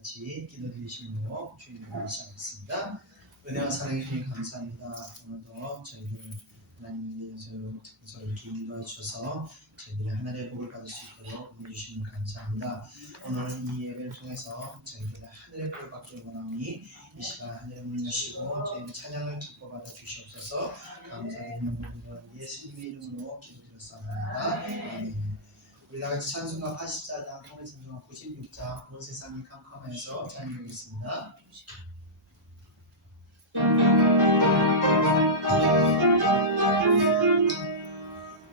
같이 기도드리심으로 주님을 시작하겠습니다. 은혜와 사랑해 주님 감사합니다. 오늘도 저희들 하나님이 저를 이렇게 인도해 주셔서 저희들이 하늘의 복을 받을 수 있도록 은혜 주시는 감사합니다. 오늘 이 예배를 통해서 저희들이 하늘의 복을 받기 원하오니 이 시간 하늘의 문을 여시고 저희들 찬양을 기뻐 받아 주시옵소서. 감사드리는 모든 예수님의 이름으로 기도드렸사옵나이다. 아멘. 우리 다같이 찬송가 84장, 통일 찬송가 96장, 온 세상이 캄캄해서 찬양하겠습니다.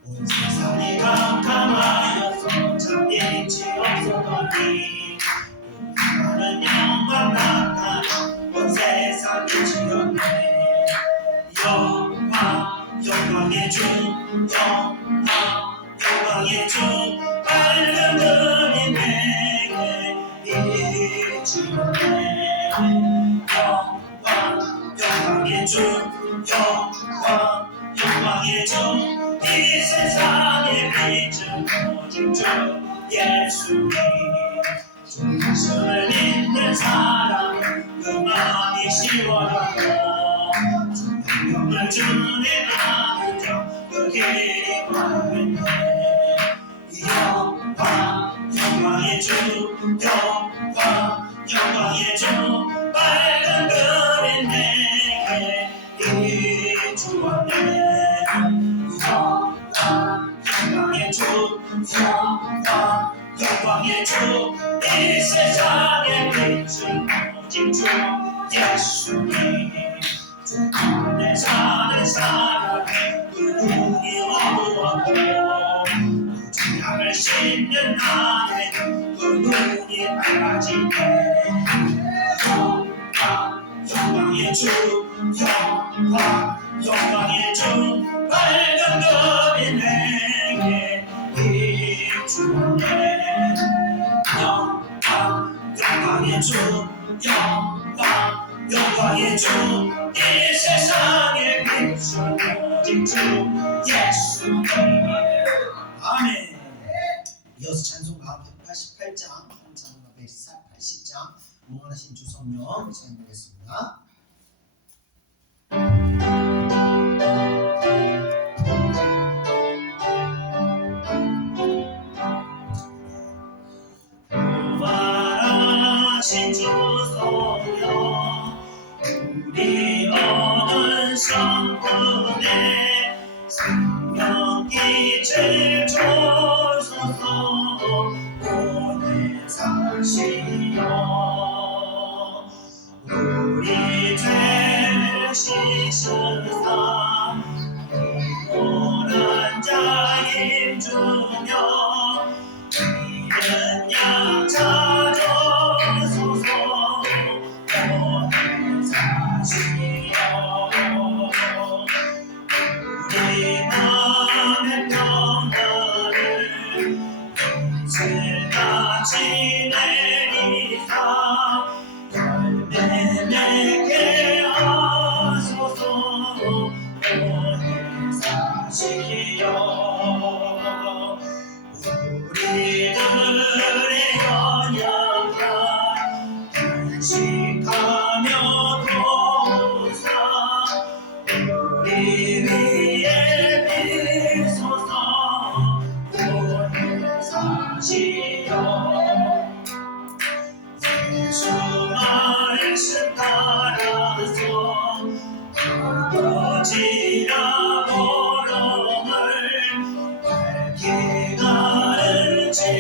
온 세상이 캄캄하여서 잠길지 없었더니 나는 영광 나타나 온 세상이 지었네. 영광의 주, 영광의 주, 밝은 눈이 내게 비치네. 영광의 주, 영광의 주, 이 세상의 빛은 오직 주 예수님. 주를 믿는 사람 그 마음이 시원하고 영을 주의 나누며 그 길이 밝은데. 영광의 주, 영광의 주, 밝은 별이 내게 비추었네. 영광의 주, 영광의 주, 이 세상의 빛은 오직 주 예수님. 주 안에 사는 사람 그 눈이 어두웠고 주 향을 씻는 나의 그 눈이 밝아지네. 영광의 주, 영광의 주, 밝은 별이 내게 비추었네. 영광의 주, 영광의 주, 이 세상의 빛은 오직 주 예수님. 아멘. 이어서 찬송가 188장, 찬송가 180장, 무한하신 주 성령 찬양하겠습니다. 무한하신 주 성령, 우리 얻은 성품에 생명빛을 주소서. 오늘 사시여 우리 죄를 씻으사 피곤한 자 힘주며 이른 양 찾아주소서. 오늘 사시여 우리 마음의 평안을 빛을같이 내리사 열매 맺게 하소서. 오늘 사시여 우리들의 연약함 간직하며 도우사 우리 위에 비소서. 오늘 사시여 예수 말씀 따라서 아버지라 보름을 밝히 가르치소서.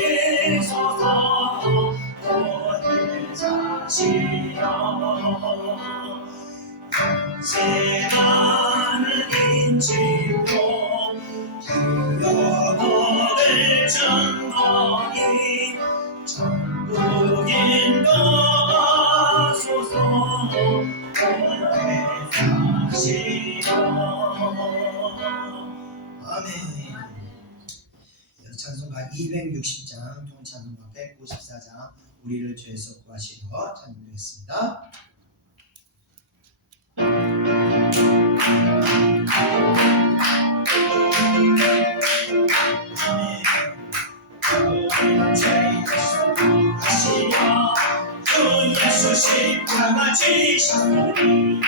오늘 사시여 세간을 인치고 기어먹을 증거이 천국인 거소서. 오늘 사시여. 아멘. 찬송가 260장, 통찬송가 194장, 우리를 죄에서 구하시러 찬송하겠습니다. 우리를 죄에서 구하시려 주 예수 십자가 지셨으니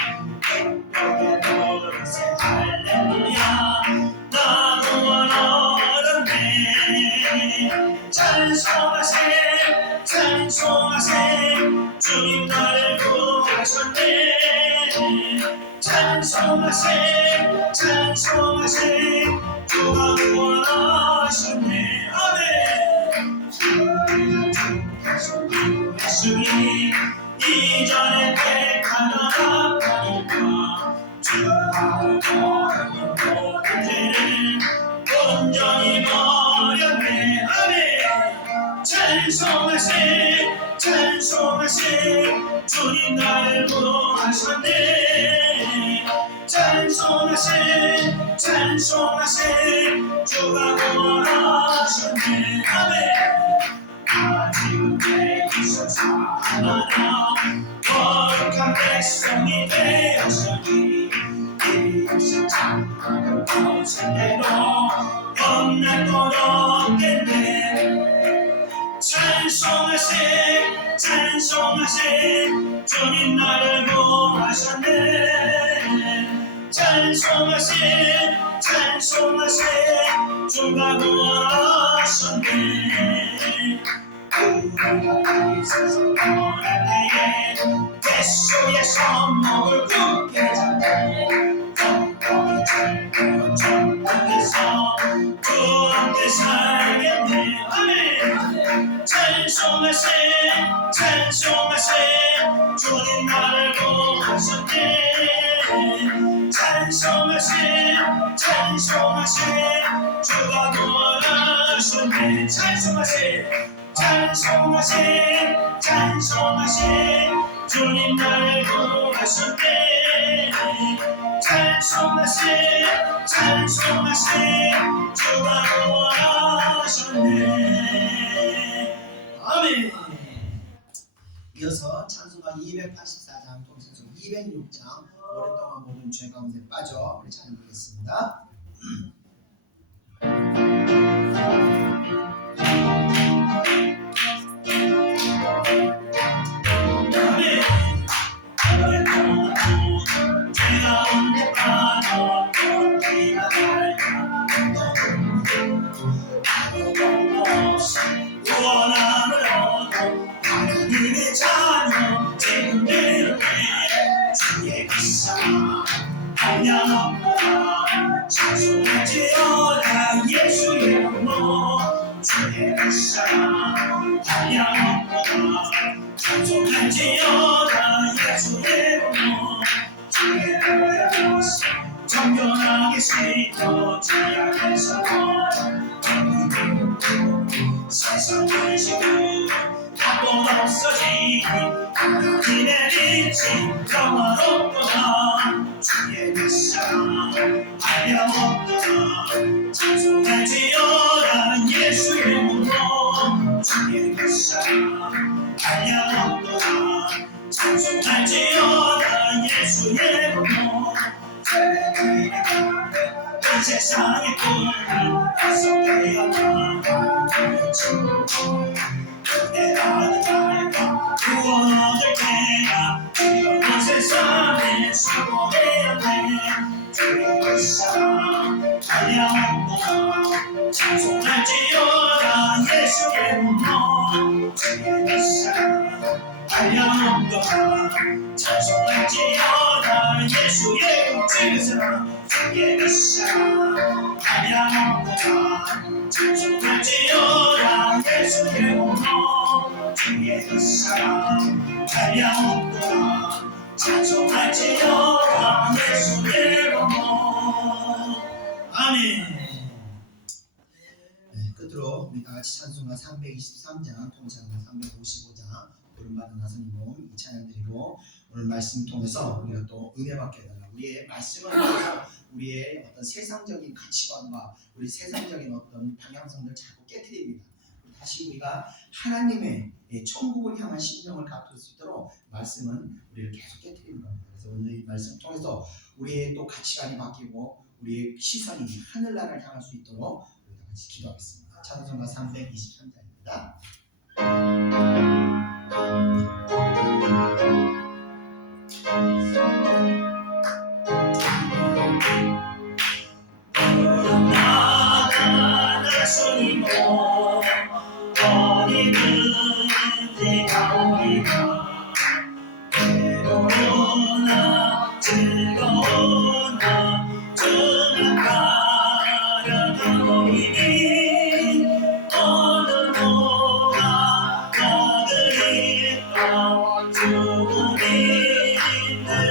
너의 노릇에 할렐루야 나도 원하는데 찬송하세 찬송하세 주님 나를 구하셨네 찬송하세 찬송하세 주가 구원하셨네 아멘 예수님 이전에 택하던 아파니까 주하고 모든 죄를 온전히 버렸네 아멘 찬송하세 찬송하세 주님 나를 구하셨네 찬송하세 찬송하세 주가 구원하셨네 아멘 아직 내 있어서 하나라 거룩한 백성이 되었으니 이 역시 장막을 거센대로 겁날 것 없겠네 찬송하세 찬송하세 주님 나를 구하셨네 찬송하세 찬송하세 주가 구원하셨네 우리가 이 세상 떠날 때에 예수의 손목을 굳게 잡고 덤덤히 찰고 천국에서 주 함께 살겠네 아멘 찬송하세 찬송하세 주님 나를 구하셨네 찬송하세 찬송하세 주가 구원하셨네 찬송하세 찬송하세 찬송하세 주님 나를 구하셨네 찬송하세 찬송하세 주가 구원하셨네 아멘 이어서 찬송가 284장 또 찬송 206장 오랫동안 모든 죄 가운데 빠져 우리 찬양 드리겠습니다 찬송하지어다 예수의 이름으로 주의 사랑 찬양하옵다 찬송하지어다 예수의 이름으로 주의 보혈로서 정결하게 씻어 지약에서 세상을 지고 답도 없어지니 하나님의 빛이 평화롭구나 주의 사랑 알려없구나 찬송하지어다 예수의 이름으로 주의 사랑 알려없구나 찬송하지어다 예수의 이름으로 이 세상의 꿈을 약속되었다 내가 날과 구원 얻을 때가 이런 세상에 수고되었네 주의 사랑 찬양하옵다 찬송하지어다 예수의 이름으로 주의 사랑 찬양하옵다 찬송하지어다 예수의 이름으로 주의 사랑 찬양하옵다 찬송하지어다 예수의 이름으로 주의 사랑 찬양하옵다 찬송하지어다 예수의 이름으로 아멘. 네, 끝으로 우리 다같이 찬송가 323장 통찬가 355장 부름받은 나선이봉 이 찬양 드리고 오늘 말씀 통해서 우리가 또 은혜 받게 해달라 우리의 말씀을 통해서 우리의 어떤 세상적인 가치관과 우리 세상적인 어떤 방향성들 자꾸 깨뜨립니다. 다시 우리가 하나님의 천국을 향한 심정을 갖출 수 있도록 말씀은 우리를 계속 깨뜨리는 겁니다. 그래서 오늘 이 말씀 통해서 우리의 또 가치관이 바뀌고 우리의 시선이 하늘나라를 향할 수 있도록 우리 다 같이 기도하겠습니다. 찬송가 323장입니다. 주님을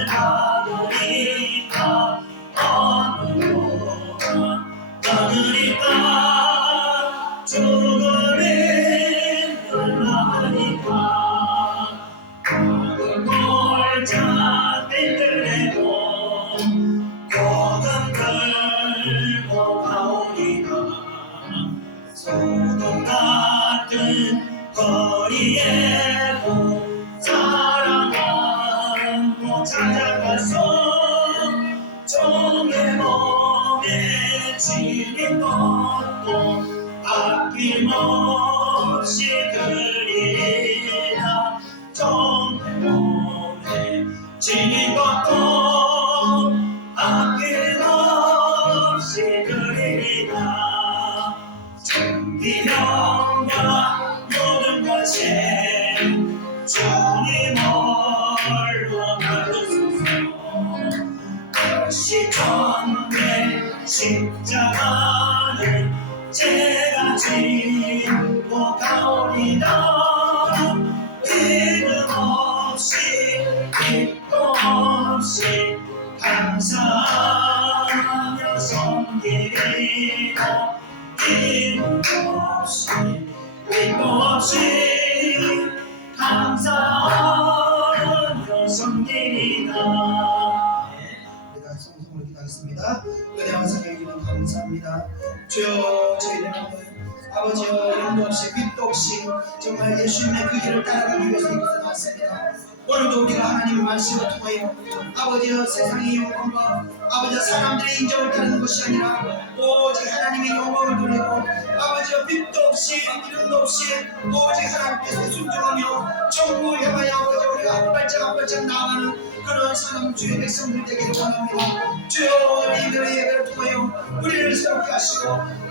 받으리까 받으리까 주님을 받으리까 골자 빛들에도 고금 들고 가오리라 소돔 같은 거리에도 사랑하고 찾아가서 종의 몸에 지닌 것도 아낌없이 드리리라 종의 몸에 지닌 것도 아낌없이 드리리라 존귀함과 모든 것에 주님 홀로 받으소서 시전대 십자가를 제가 지고 가오리다 이름 없이 빛도 없이 감사하며 섬기리라 이름 없이 빛도 없이 감사하며 섬기리라. 우리가 성성으로 기도하겠습니다. 은혜와 사랑에 주님 감사합니다. 주여 저희들은 아버지여 이름도 없이 빛도 없이 정말 예수님의 그 길을 따라가기 위해서 이곳에 나왔습니다. 오늘도 우리가 하나님의 말씀을 통하여 아버지여 세상의 영광과 아버지여 사람들의 인정을 따르는 것이 아니라 오직 하나님의 영광을 돌리고 아버지여 빛도 없이 이름도 없이 오직 하나님께서 순종하며 정국을 향하여 아버지여 우리가 한 발짝 한 발짝 나아가는 그런 사람 주의 백성들 되기를 원합니다. 주여 오늘 이들의 예배를 통하여 우리를 새롭게 하시고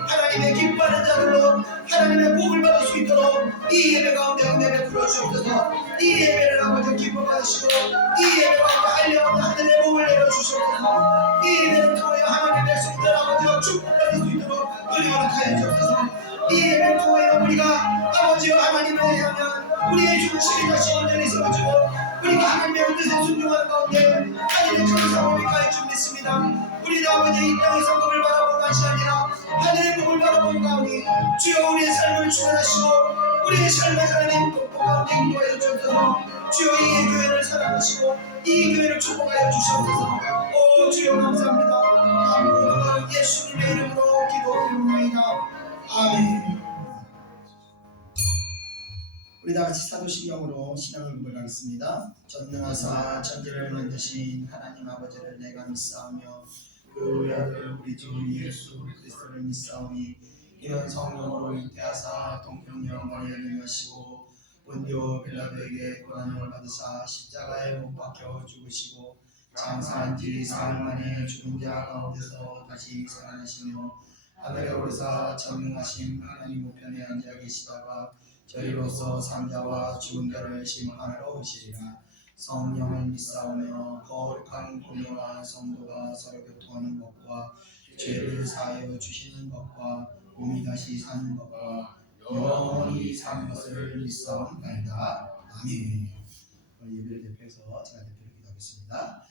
하나님의 기뻐하는 자들로 하나님의 복을 받을 수 있도록 이 예배 가운데 은혜를 풀어주옵소서. 이 예배를 아버지 기뻐 받으시고 이 예배 가운데 하려는 하늘의 복을 내려주시옵소서. 이 예배를 통하여 하나님의 백성들 아버지와 축복받을 수 있도록 은혜를 하여 주옵소서. 이 예배를 통하여 우리가 아버지와 하나님을 향한 우리의 중심이 다시 온전히 세워지고 우리가 하나님의 뜻에 순종하는 가운데 하나님의 감사함을 가할 줄 믿습니다. 우리는 아버지 이 땅의 성공을 바라보는 것이 아니라 하늘의 복을 바라보는 가운데 주여 우리의 삶을 주관하시고 우리의 삶의 하나님 복과 가운데 인도하여 주옵소서. 주여 이 교회를 사랑하시고 이 교회를 축복하여 주시옵소서. 오 주여 감사합니다. 모든 예수님의 이름으로 기도드립니다. 아멘. 우리 다 같이 사도신경으로 신앙을 고백하겠습니다. 전능하사 천지를 만드신 하나님 아버지를 내가 믿사오며 그 외아들 우리 주 예수 그리스도를 믿사오니 이는 성령으로 잉태하사 동편녀 마리아를 여시고 본디오 빌라도에게 고난을 받으사 십자가에 못 박혀 죽으시고 장사한 뒤 사흘 만에 죽은 자 가운데서 다시 살아나시며 하늘에 오르사 전능하신 하나님 우편에 앉아 계시다가 저희로서 산자와 죽은 자를 심판하러 오시리라. 성령을 믿사오며 거룩한 공의와 성도가 서로 교통하는 것과 죄를 사하여 주시는 것과 몸이 다시 사는 것과 영원히 사는 것을 믿사옵나이다. 아멘. 오늘 예배를 대표해서 제가 대표로 기도하겠습니다.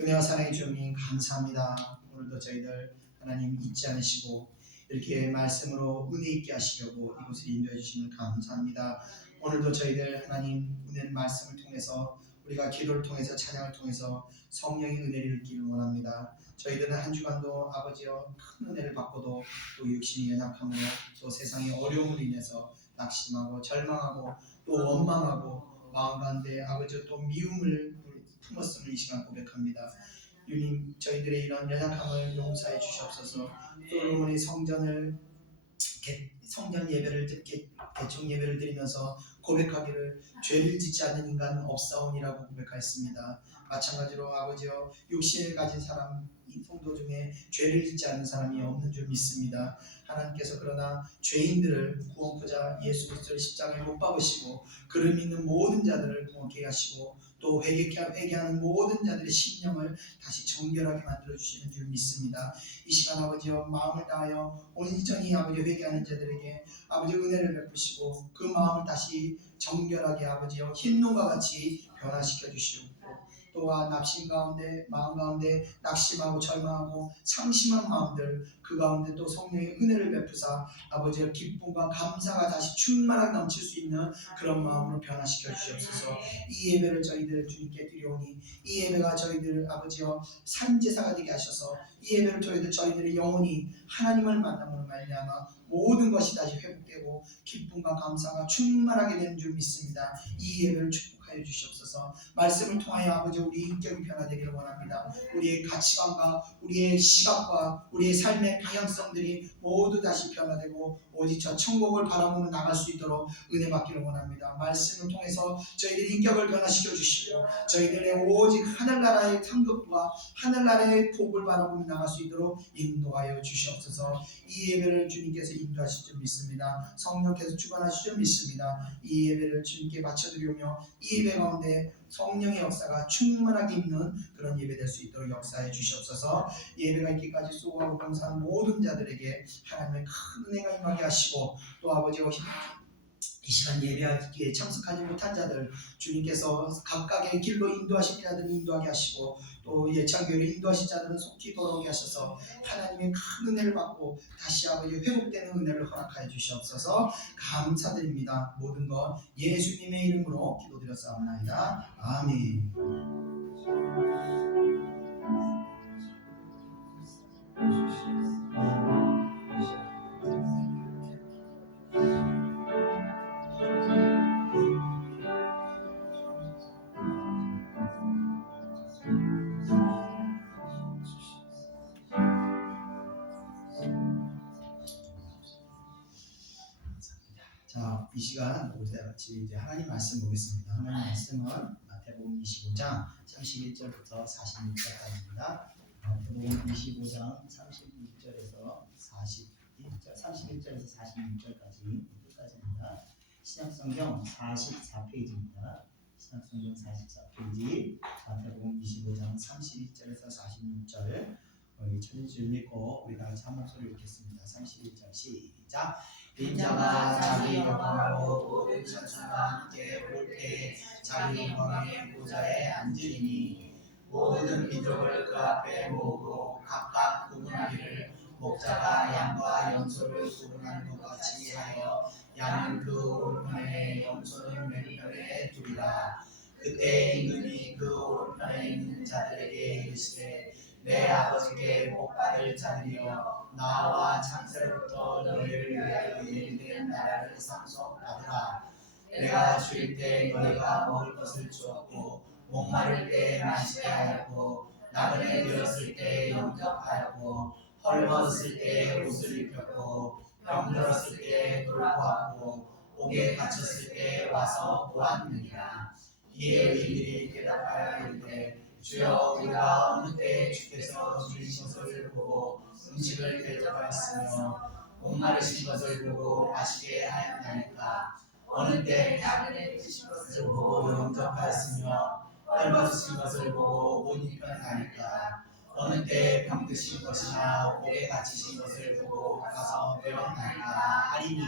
은혜와 사랑의 주님 감사합니다. 오늘도 저희들 하나님 잊지 않으시고 이렇게 말씀으로 은혜 있게 하시려고 이곳을 인도해 주시면 감사합니다. 오늘도 저희들 하나님 은혜 말씀을 통해서 우리가 기도를 통해서 찬양을 통해서 성령의 은혜를 입기를 원합니다. 저희들은 한 주간도 아버지여 큰 은혜를 받고도 또 육신이 연약함으로 또 세상의 어려움으로 인해서 낙심하고 절망하고 또 원망하고 마음 가운데 아버지여 또 미움을 품었음을 이 시간 고백합니다. 주님 저희들의 이런 연약함을 용서해 주시옵소서. 솔로몬의 성전 예배를 개종 예배를 드리면서 고백하기를 죄를 짓지 않는 인간은 없사오니라고 고백하였습니다. 마찬가지로 아버지여 육신을 가진 사람 성도 중에 죄를 짓지 않는 사람이 없는 줄 믿습니다. 하나님께서 그러나 죄인들을 구원코자 예수 그리스도를 십자가에 못 박으시고 그를 믿는 모든 자들을 구원케 하시고 또 회개하는 모든 자들의 심령을 다시 정결하게 만들어 주시는 줄 믿습니다. 이 시간 아버지여 마음을 다하여 온전히 아버지 회개하는 자들에게 아버지 은혜를 베푸시고 그 마음을 다시 정결하게 아버지여 흰눈과 같이 변화시켜 주시옵고 또한 납심 가운데 마음 가운데 낙심하고 절망하고 상심한 마음들 그 가운데 또 성령의 은혜를 베푸사 아버지의 기쁨과 감사가 다시 충만하게 넘칠 수 있는 그런 마음으로 변화시켜 주시옵소서. 이 예배를 저희들 주님께 드리오니 이 예배가 저희들 아버지여 산제사가 되게 하셔서 이 예배를 통해 저희들의 영혼이 하나님을 만남으로 말미암아 모든 것이 다시 회복되고 기쁨과 감사가 충만하게 되는 줄 믿습니다. 이 예배를 축복하여 주시옵소서. 말씀을 통하여 아버지 우리 인격이 변화되기를 원합니다. 우리의 가치관과 우리의 시각과 우리의 삶의 방향성들이 모두 다시 변화되고 오직 저 천국을 바라보며 나갈 수 있도록 은혜 받기를 원합니다. 말씀을 통해서 저희들의 인격을 변화시켜 주시고 저희들의 오직 하늘나라의 상급과 하늘나라의 복을 바라보며 나갈 수 있도록 인도하여 주시옵소서. 이 예배를 주님께서 인도하실 줄 믿습니다. 성령께서 주관하실 줄 믿습니다. 이 예배를 주님께 바쳐드리오며 이 예배 가운데 성령의 역사가 충만하게 있는 그런 예배 될 수 있도록 역사해 주시옵소서. 예배가 있기까지 수고하고 봉사하는 모든 자들에게 하나님의 큰 은혜가 임하게 하시고 또 아버지와 이 시간 예배하기에 참석하지 못한 자들 주님께서 각각의 길로 인도하신 자들은 인도하게 하시고 또 예창교회를 인도하신 자들은 속히 돌아오게 하셔서 하나님의 큰 은혜를 받고 다시 아버지 회복되는 은혜를 허락하여 주시옵소서. 감사드립니다. 모든 것 예수님의 이름으로 기도드렸사옵나이다. 아멘. 자, 이 시간 모두 같이 이제 하나님 말씀 보겠습니다. 하나님 말씀은 마태복음 25장 31절부터 46절까지입니다. 마태복음 25장 31절에서 46절까지 끝까지입니다. 신약성경 44페이지입니다. 신약성경 44페이지 마태복음 25장 31절에서 46절 천일줄 믿고 우리 다 같이 한 목소리 읽겠습니다. 31절 시작. 인자가 자기 영광으로 모든 천사와 함께 올 때에 자기 영광의 보좌에 앉으리니 모든 민족을 그 앞에 모으고 각각 구분하기를 목자가 양과 염소를 구분하는 것 같이 하여 양은 그 오른편에 염소는 왼편에 두리라. 그때 임금이 그 오른편에 있는 자들에게 이르시되 내 아버지께 복받을 자들이여 나와 창세로부터 너희를 위하여 예비된 나라를 상속받으라. 내가 줄일 때 너희가 먹을 것을 주었고 목마를 때 마시게 하였고 나그네 되었을 때 영접하였고 헐벗을 때 옷을 입혔고 병들었을 때 돌보았고 옥에 갇혔을 때 와서 보았느니라. 이에 의인들이 대답하여 이르되 주여 우리가 어느 때에 주께서 주신 것을 보고 음식을 대접하였으며 목마르신 것을 보고 마시게 하였나이까. 어느 때 나그네 되신 것을 보고 영접하였으며 헐벗으신 것을 보고 옷 입혔나이까. 어느 때 병드신 것이나 옥에 갇히신 것을 보고 가서 배웠나이까 하리니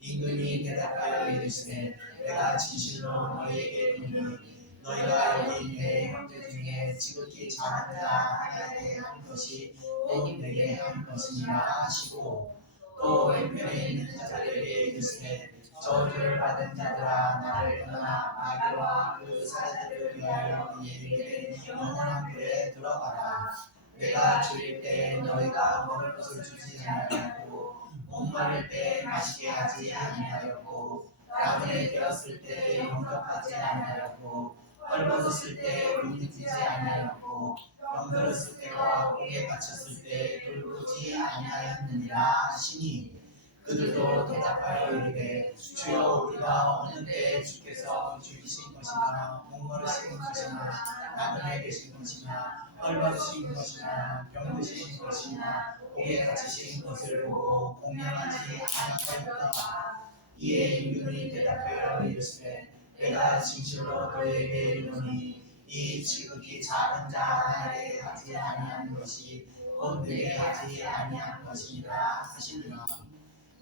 임금이 대답하여 이르시되 내가 진실로 너희에게 이르노니 너희가 여기 내 형제 중에 지극히 작은 자 하나에게 한 것이 곧 내게 한 것이니라 하시고 또 왼편에 있는 자들에게 이르시되 저주를 받은 자들아 나를 떠나 마귀와 그 사자들을 위하여 예비된 영원한 불에 들어가라. 내가 줄일 때 너희가 먹을 것을 주지 아니하였고 목마를 때 마시게 하지 아니하였고 나그네 되었을 때 영접하지 아니하였고 헐벗었을 때 옷 입히지 아니하였고 병들었을 때와 옥에 갇혔을 때 돌보지 아니하였느니라 하시니 그들도 대답하여 이르되 주여 우리가 어느 때 주께서 주이신 것이나 목마르신 것이나 나그네 되신 것이나 헐벗으신 것이나 병드신 것이나 옥에 갇히신 것을 보고 공양하지 아니하였다. 이에 임금이 대답하여 이르시되 내가 진실로 너희에게 이르노니 이 지극히 작은 자 하나에게 하지 아니한 것이 곧 내게 하지 아니한 것이니라 하시니라.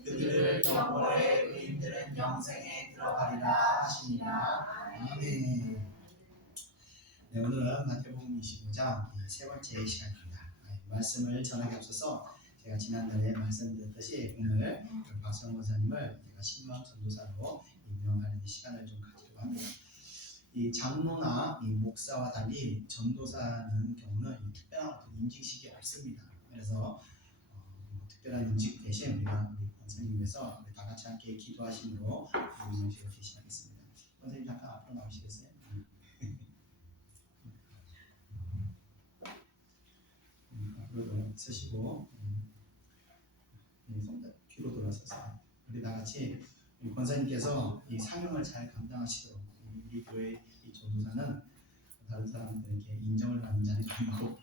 그들을 영원에 의인들은 영생에 들어가리라 하시니라. 아멘. 네, 오늘은 마태복음 25장 세 번째 시간입니다. 말씀을 전하기 앞서서 제가 지난달에 말씀드렸듯이 오늘 박수영 권사님을 제가 신방 전도사로 임명하는 시간을 좀 가지려고 합니다. 이 장로나 이 목사와 달리 전도사는 경우는 특별한 어떤 임직식이 없습니다. 그래서 특별한 임직 대신 우리 권사님 위해서 우리 다 같이 함께 기도하심으로 임명식을 대신하겠습니다. 권사님 잠깐 앞으로 나오시겠어요? 앞으로 서시고 손 뒤로 돌아서서 우리 다 같이 권사님께서 이 사명을 잘 감당하시도록 우리 교회 이 전도사는 다른 사람들에게 인정을 받는 자리가 아니고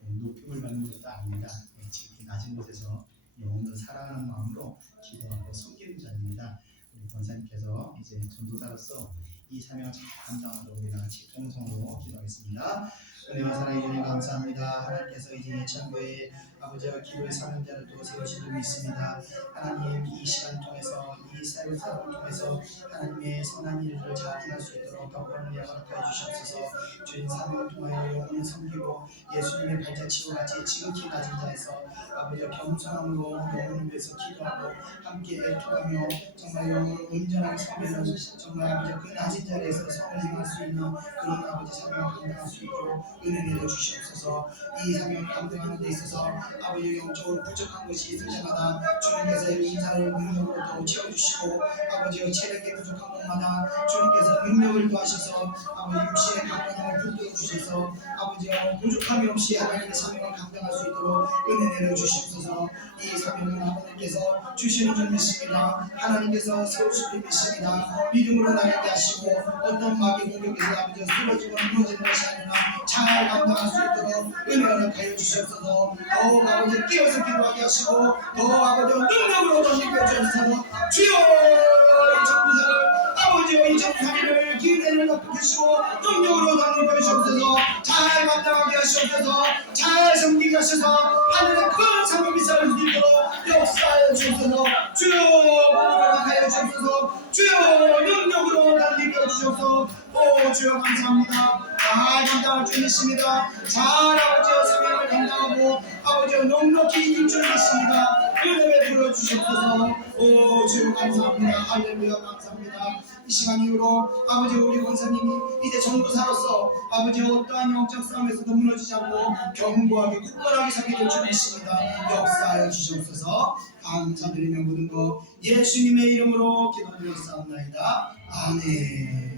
높임을 받는 것도 아닙니다. 지극히 낮은 곳에서 영혼을 사랑하는 마음으로 기도하고 섬기는 자입니다. 우리 권사님께서 이제 전도사로서 이 사명을 잘 감당하도록 우리 다 같이 통성으로 기도하겠습니다. 은혜와 사랑해 주님 감사합니다. 하나님께서 이제 예천교회 아버지와 기도의 사명자를 또 세우신 줄 믿습니다. 하나님 이 시간 통해서 이 사역을 통해서 하나님의 선한 일을 잘 행할 수 있도록 덕분을 허락하여 주시옵소서. 주님 사명을 통하여 영혼을 섬기고 예수님의 발자취와 같이 지극히 낮은 자에서 아버지 겸손함으로 영혼을 위해서 기도하고 함께 애통하며 정말 영혼을 온전하게 섬기는 정말 아버지 그 낮은 자리에서 선을 행할 수 있는 그런 아버지 사명을 감당할 수 있도록 은혜 내려 주시옵소서. 이 사명을 감당하는 데 있어서 아버지 영적으로 부족한 것이 있을 때마다 주님께서 인사를 능력으로 더 채워주시고 아버지의 체력이 부족한 곳마다 주님께서 능력을 더하셔서 아버지 육신의 강건함을 붙들어 주셔서 아버지의 부족함이 없이 하나님의 사명을 감당할 수 있도록 은혜 내려 주시옵소서. 이 사명은 아버지께서 주시는 줄 믿습니다. 하나님께서 세우실 줄 믿습니다. 믿음으로 나가게 하시고 어떤 마귀 공격에서 아버지 쓰러지고 무너지는 것이 아니라 잘 감당할 수 있도록 은혜를 하여 주시옵소서. 더욱 아버지 깨어서 기도하게 하시고 더 아버지 능력으로 던지게 주옵소서. 주여 이 전도사를 아버지의 이 전도사를 기회를 갖고 계시고 능력으로 던지게 주옵소서. 잘 감당하게 하시옵소서. 잘 섬기게 하셔서 하늘의 큰 사명이 쌓일 수 있도록 역사하여 주옵소서. 주여 은혜를 하여 주옵소서. 주여 능력으로 던지게 주옵소서. 오 주여 감사합니다. 잘 감당할 줄 믿습니다. 잘 아버지의 사명을 감당하고 아버지의 넉넉히 이길 줄 믿습니다. 은혜를 부어주시옵소서. 오 주여 감사합니다. 할렐루야 감사합니다. 이 시간 이후로 아버지 우리 권사님이 이제 전도사로서 아버지 어떠한 영적 싸움에서도 무너지지 않고 견고하게 굳건하게 서게 될 줄 믿습니다. 역사하여 주시옵소서. 감사드리며 모든 것 예수님의 이름으로 기도드렸사옵나이다. 아멘.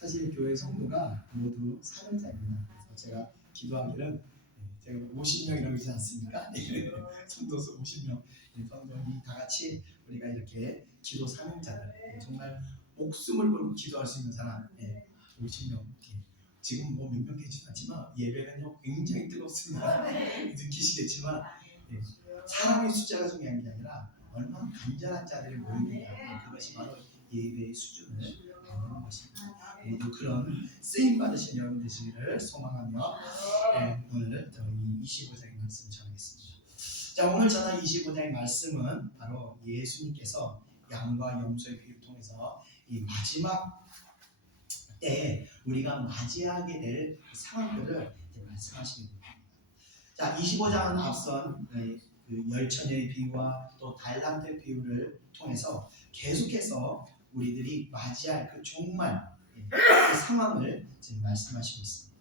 사실 교회 성도가 모두 사명자입니다. 그래서 제가 기도하기를 제가 50명 이라고 하지 않습니까? 성도수 50명 성도님 다 같이 우리가 이렇게 기도 사명자들 정말 목숨을 걸고 기도할 수 있는 사람 50명 지금 뭐 몇 명 되지 않지만 예배는요 굉장히 뜨겁습니다. 느끼시겠지만 사람의 숫자가 중요한 게 아니라 얼마나 간절한 자들이 모이느냐 그것이 바로 예배의 수준을 담는 것입니다. 모두 그런 쓰임 받으신 여러분 되시기를 소망하며 오늘 저희 25장의 말씀 전하겠습니다. 자 오늘 전한 25장의 말씀은 바로 예수님께서 양과 염소의 비유를 통해서 이 마지막 때에 우리가 맞이하게 될 상황들을 말씀하시는 겁니다. 자 25장은 앞선 그 열처녀의 비유와 또 달란트의 비유를 통해서 계속해서 우리들이 맞이할 그 종말 그 상황을 지금 말씀하시고 있습니다.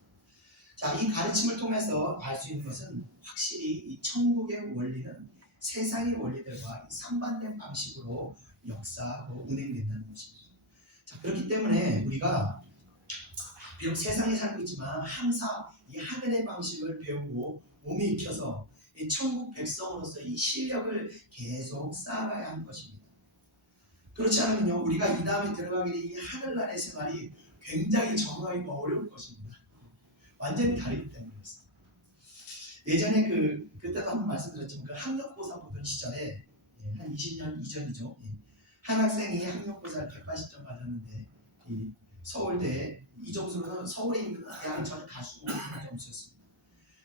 자, 이 가르침을 통해서 알 수 있는 것은 확실히 이 천국의 원리는 세상의 원리들과 상반된 방식으로 역사하고 운행된다는 것입니다. 자, 그렇기 때문에 우리가 비록 세상에 살고 있지만 항상 이 하늘의 방식을 배우고 몸에 익혀서 이 천국 백성으로서 이 실력을 계속 쌓아가야 하는 것입니다. 그렇지 않으면요 우리가 이 다음에 들어가게 된 이 하늘나라의 생활이 굉장히 적응하기가 어려울 것입니다. 완전히 다르기 때문에 그렇습니다. 예전에 그때도 한번 말씀드렸지만 그 학력고사 보던 시절에 한 20년 이전이죠. 한 학생이 학력고사를 180점 받았는데 서울대 이 정도로는 서울에 있는 대학은 전혀 갈 수 없는 점수였습니다.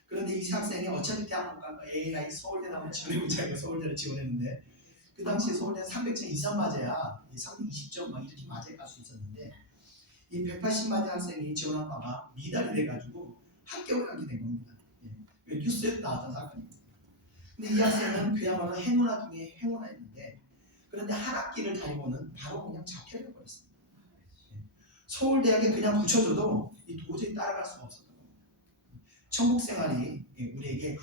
그런데 이 학생이 어차피 대학 못 가고 AI 서울대 나오면 지원해보자고 서울대를 지원했는데 그 당시에 서울대는 300점 이상 맞아야 320점 막 이렇게 맞아야 갈 수 있었는데 이 180 맞은 학생이 지원한 바가 미달이 돼가지고 합격을 하게 된 겁니다. 예. 뉴스에도 나왔던 사건입니다. 근데 이 학생은 그야말로 행운아 중에 행운아였는데 그런데 한 학기를 다니고는 바로 그냥 자퇴를 해버렸습니다. 예. 서울대학에 그냥 붙여줘도 도저히 따라갈 수가 없었던 겁니다. 천국 생활이 우리에게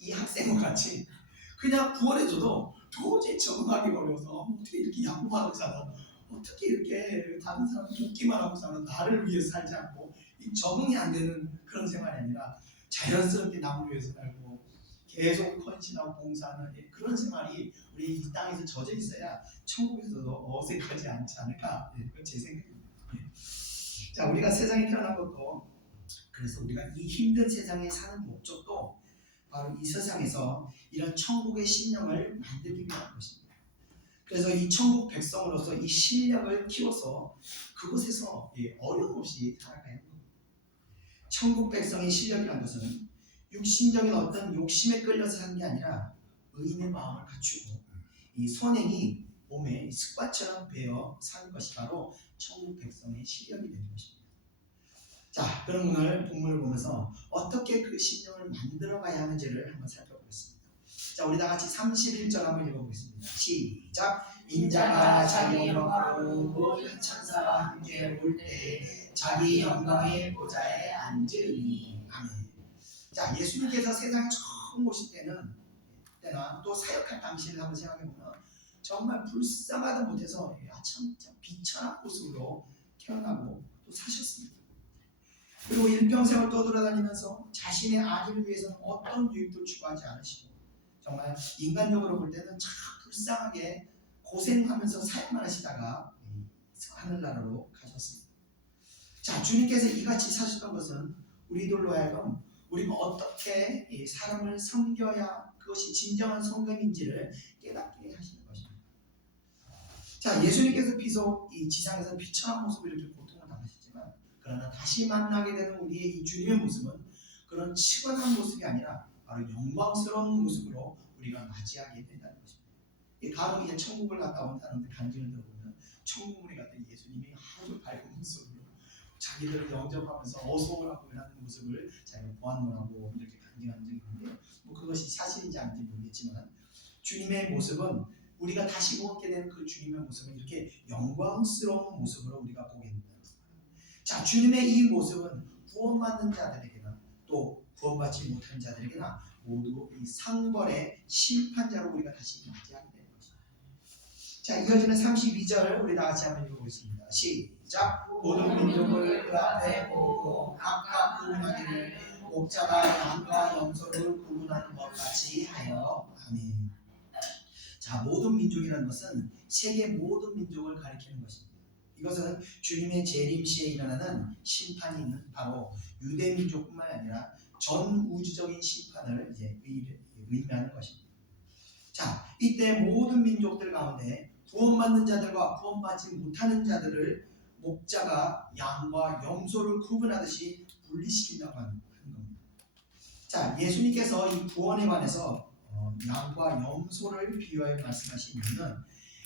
이 학생과 같이 그냥 구원해줘도 도저히 적응하기 어려워서 어떻게 이렇게 양보만 하고 살아, 어떻게 이렇게 다른 사람 돕기만 하고 사는 나를 위해서 살지 않고 이 적응이 안 되는 그런 생활이 아니라 자연스럽게 남을 위해서 살고 계속 헌신하고 봉사하는 그런 생활이 우리 이 땅에서 젖어 있어야 천국에서도 어색하지 않지 않을까, 그건 제 생각입니다. 자, 우리가 세상에 태어난 것도 그래서 우리가 이 힘든 세상에 사는 목적도 바로 이 세상에서 이런 천국의 신령을 만들기 위한 것입니다. 그래서 이 천국 백성으로서 이 실력을 키워서 그곳에서 어려움 없이 살아가야 합니다. 천국 백성의 실력이라는 것은 육신적인 어떤 욕심에 끌려서 사는 게 아니라 의인의 마음을 갖추고 이 선행이 몸에 습관처럼 배어 사는 것이 바로 천국 백성의 실력이 되는 것입니다. 자, 그럼 오늘 본문을 보면서 어떻게 그 신령을 만들어가야 하는지를 한번 살펴보겠습니다. 자, 우리 다 같이 31절 한번 읽어보겠습니다. 시작. 인자가 자기 영광으로 모든 천사와 함께 올 때 자기 영광의 보좌에 앉으리니. 아멘. 자, 예수님께서 세상에 처음 오실 때나 또 사역할 당시를 한번 생각해보면 정말 불쌍하다 못해서 참 비천한 모습으로 태어나고 또 사셨습니다. 그리고 일평생을 떠돌아다니면서 자신의 아기를 위해서는 어떤 유익도 추구하지 않으시고 정말 인간적으로 볼 때는 참 불쌍하게 고생하면서 사역만 하시다가 하늘나라로 가셨습니다. 자, 주님께서 이같이 사셨던 것은 우리들로 하여금 우리가 어떻게 사람을 섬겨야 그것이 진정한 성금인지를 깨닫게 하시는 것입니다. 자, 예수님께서 비록 이 지상에서 비천한 모습을 이렇게 고통을 당하셨지만 그러나 다시 만나게 되는 우리의 이 주님의 모습은 그런 치관한 모습이 아니라 바로 영광스러운 모습으로 우리가 맞이하게 된다는 것입니다. 바로 이제 천국을 갔다 온다는 간증을 들어보면 천국문에 갔던 예수님이 아주 밝은 모습으로 자기들을 영접하면서 어서 오라고 하는 모습을 자기가 보았노라고 이렇게 간증한 적이 있는데요. 뭐 그것이 사실인지 아닌지 모르겠지만 주님의 모습은 우리가 다시 보게 되는 그 주님의 모습은 이렇게 영광스러운 모습으로 우리가 보게 됩니다. 자, 주님의 이 모습은 구원받는 자들에게나 또 구원받지 못한 자들에게나 모두 이 상벌의 심판자로 우리가 다시 맞이하게 되는 것입니다. 자, 이어지는 32절 우리 다 같이 한번 읽어보겠습니다. 시작. 모든 민족을 그 앞에 모으고 각각 구분하기를 목자가 양과 염소를 구분하는 것 같이 하여. 아멘. 자, 모든 민족이라는 것은 세계 모든 민족을 가리키는 것입니다. 이것은 주님의 재림 시에 일어나는 심판이 있는 바로 유대 민족뿐만 아니라 전 우주적인 심판을 이제 의미하는 것입니다. 자, 이때 모든 민족들 가운데 구원받는 자들과 구원받지 못하는 자들을 목자가 양과 염소를 구분하듯이 분리시킨다고 하는 겁니다. 자, 예수님께서 이 구원에 관해서 양과 염소를 비유하여 말씀하신 이유는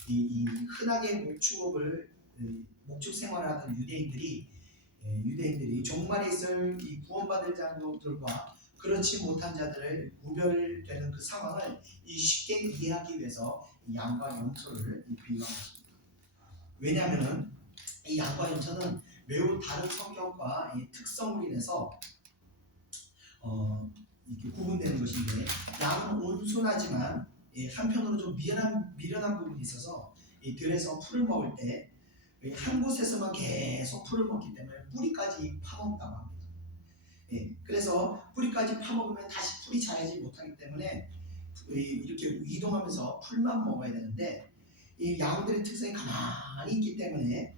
이 흔하게 목축 생활을 하던 유대인들이 종말에 있을 이 구원받을 자들과 그렇지 못한 자들을 구별되는 그 상황을 쉽게 이해하기 위해서 이 양과 염소를 비유한 것입니다. 왜냐하면은 이 양과 염소는 매우 다른 성격과 이 특성으로 인해서 이렇게 구분되는 것인데 양은 온순하지만 한편으로 좀 미련한 부분이 있어서 이 들에서 풀을 먹을 때 한 곳에서만 계속 풀을 먹기 때문에 뿌리까지 파먹는다고 합니다. 그래서 뿌리까지 파먹으면 다시 풀이 자라지 못하기 때문에 이렇게 이동하면서 풀만 먹어야 되는데 이 양들의 특성이 가만히 있기 때문에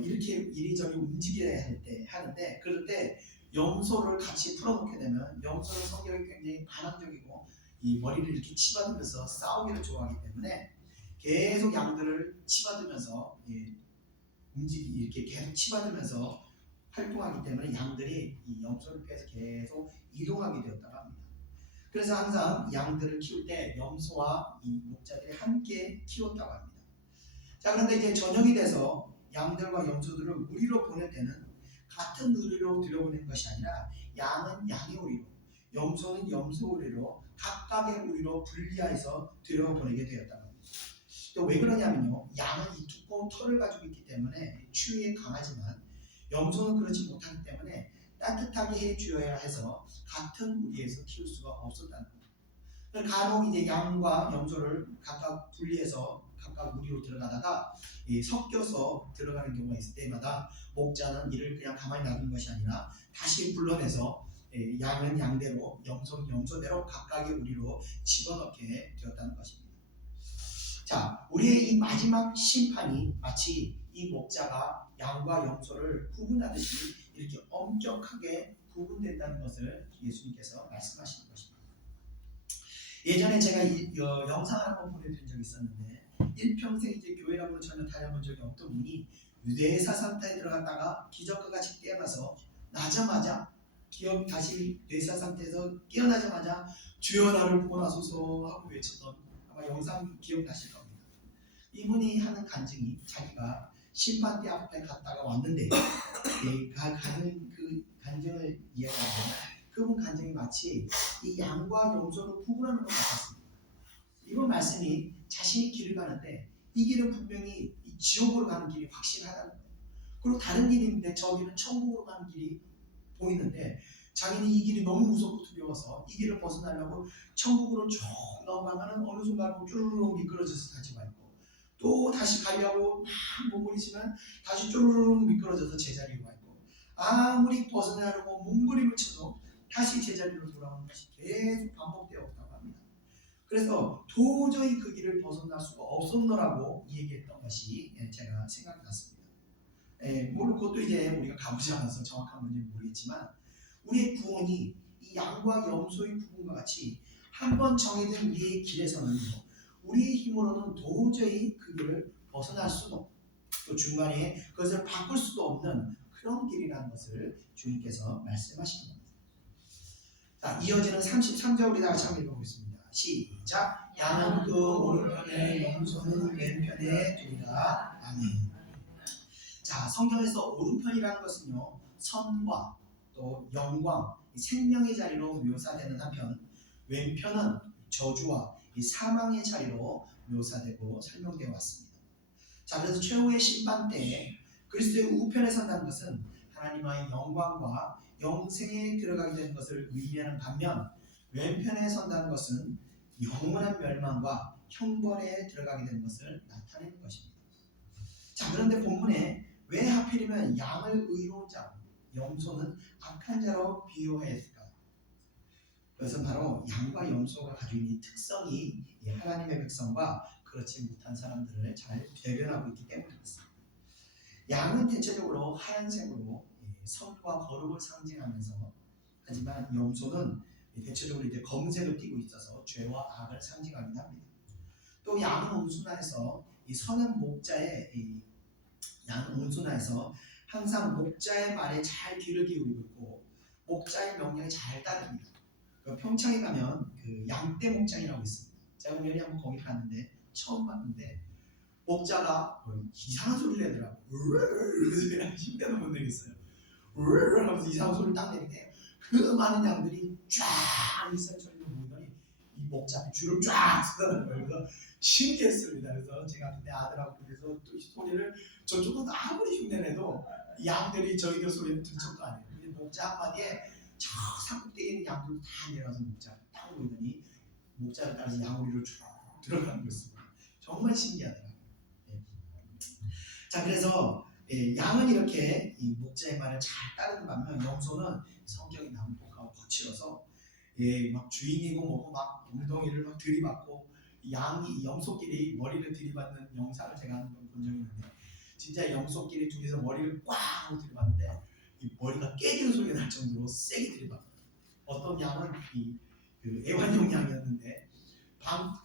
이렇게 이리저리 움직여야 하는데 그럴 때 염소를 같이 풀어놓게 되면 염소는 성격이 굉장히 반항적이고 이 머리를 이렇게 치받으면서 싸우기를 좋아하기 때문에 계속 양들을 치받으면서 이렇게 계속 치받으면서 활동하기 때문에 양들이 이 염소를 피해서 계속 이동하게 되었다고 합니다. 그래서 항상 양들을 키울 때 염소와 이 목자들이 함께 키웠다고 합니다. 자, 그런데 이제 저녁이 돼서 양들과 염소들을 우리로 보낼 때는 같은 우리로 들여보낸 것이 아니라 양은 양의 우리로, 염소는 염소 우리로 각각의 우리로 분리해서 들여보내게 되었다고 합니다. 또 왜 그러냐면요, 양은 이 두꺼운 털을 가지고 있기 때문에 추위에 강하지만 염소는 그렇지 못하기 때문에 따뜻하게 해주어야 해서 같은 우리에서 키울 수가 없었다는 거예요. 간혹 이제 양과 염소를 각각 분리해서 각각 우리로 들어가다가 섞여서 들어가는 경우가 있을 때마다 목자는 이를 그냥 가만히 놔둔 것이 아니라 다시 불러내서 양은 양대로 염소는 염소대로 각각의 우리로 집어넣게 되었다는 것입니다. 자, 우리의 이 마지막 심판이 마치 이 목자가 양과 염소를 구분하듯이 이렇게 엄격하게 구분된다는 것을 예수님께서 말씀하시는 것입니다. 예전에 제가 이 영상을 한번 보내드린 적이 있었는데 일평생 이제 교회라고는 전혀 다녀본 적이 없던 분이 뇌사 상태에 들어갔다가 기적과 같이 깨어나서 나자마자 다시 뇌사 상태에서 깨어나자마자 주여 나를 구원하소서 하고 외쳤던 아마 영상 기억나실 겁니다. 이분이 하는 간증이 자기가 심판대 앞에 갔다가 왔는데 가는 그 간증을 이야기하면 그분 간증이 마치 이 양과 염소를 구분하는 것 같았습니다. 이번 말씀이 자신이 길을 가는데 이 길은 분명히 이 지옥으로 가는 길이 확실하다는 거예요. 그리고 다른 길이 있는데 저기는 천국으로 가는 길이 보이는데 자기는 이 길이 너무 무섭고 두려워서 이 길을 벗어나려고 천국으로 쭉 넘어가면 어느 순간 쭈르륵 미끄러져서 다시 와 있고 또 다시 가려고 막 몸부림치면 다시 쭈르륵 미끄러져서 제자리로 와 있고 아무리 벗어나려고 몸부림을 쳐도 다시 제자리로 돌아오는 것이 계속 반복되어 왔다고 합니다. 그래서 도저히 그 길을 벗어날 수가 없었노라고 얘기했던 것이 제가 생각이 났습니다. 물론 그것도 이제 우리가 가보지 않아서 정확한 건지 모르겠지만 우리의 구원이 이 양과 염소의 구분과 같이 한번 정해진 우리의 길에서는 우리의 힘으로는 도저히 그 길을 벗어날 수도 또 중간에 그것을 바꿀 수도 없는 그런 길이라는 것을 주님께서 말씀하시는 겁니다. 자, 이어지는 33절 우리 다 같이 한번 읽어보겠습니다. 시작. 양은 그 오른편에 염소는 왼편에 두리라. 아멘. 자, 성경에서 오른편이라는 것은요 선과 또 영광, 생명의 자리로 묘사되는 한편 왼편은 저주와 이 사망의 자리로 묘사되고 설명되어 왔습니다. 자, 그래서 최후의 심판 때에 그리스도의 우편에 선다는 것은 하나님의 영광과 영생에 들어가게 되는 것을 의미하는 반면 왼편에 선다는 것은 영원한 멸망과 형벌에 들어가게 되는 것을 나타내는 것입니다. 자, 그런데 본문에 왜 하필이면 양을 의로운 자로 염소는 악한 자로 비유하였을까? 그것은 바로 양과 염소가 가지고 있는 특성이 하나님의 백성과 그렇지 못한 사람들을 잘 배려하고 있기 때문에 그렇습니다. 양은 대체적으로 하얀색으로 선과 거룩을 상징하면서 하지만 염소는 대체적으로 이제 검은색을 띠고 있어서 죄와 악을 상징하기도 합니다. 또 양은 온순해서 이 선한 목자의 양은 온순해서 항상 목자의 말에 잘 귀를 기울이고 있고 목자의 명령에 잘 따릅니다. 평창에 가면 그 양떼 목장이라고 있습니다. 제가 우연히 한번 거기 갔는데 처음 봤는데 목자가 이상한 소리를 내더라고요. 으르르르 힘내도 못 내겠어요. 으르르 하면서 이상한 소리를 딱 내는데 그 많은 양들이 쫙 일사천리로 모이더니 이 목자 앞에 줄을 쫙 서는 거예요. 그래서 신기했습니다. 그래서 제가 그때 아들하고 그래서 또 소리를 저쪽은 아무리 흉내내도 양들이 저희들 소리는 들 척도 안 해요. 근데 목자 한마디에 저 산꼭대기에 있는 양들도 다 내려와서 목자를 딱 보이더니 목자를 따라서 양우리로 쭉 들어가는 것입니다. 정말 신기하더라고요. 자, 그래서 양은 이렇게 이 목자의 말을 잘 따르는 반면 염소는 성격이 난폭하고 거칠어서 막 주인이고 뭐고 막 엉덩이를 막 들이받고 양이 염소끼리 머리를 들이받는 영상을 제가 한 번 본 적이 있는데 진짜 염소끼리 둘이서 머리를 꽉 하고 들이받는데 이 머리가 깨지는 소리가 날 정도로 세게 들이받거든요. 어떤 양은 그 애완용 양이었는데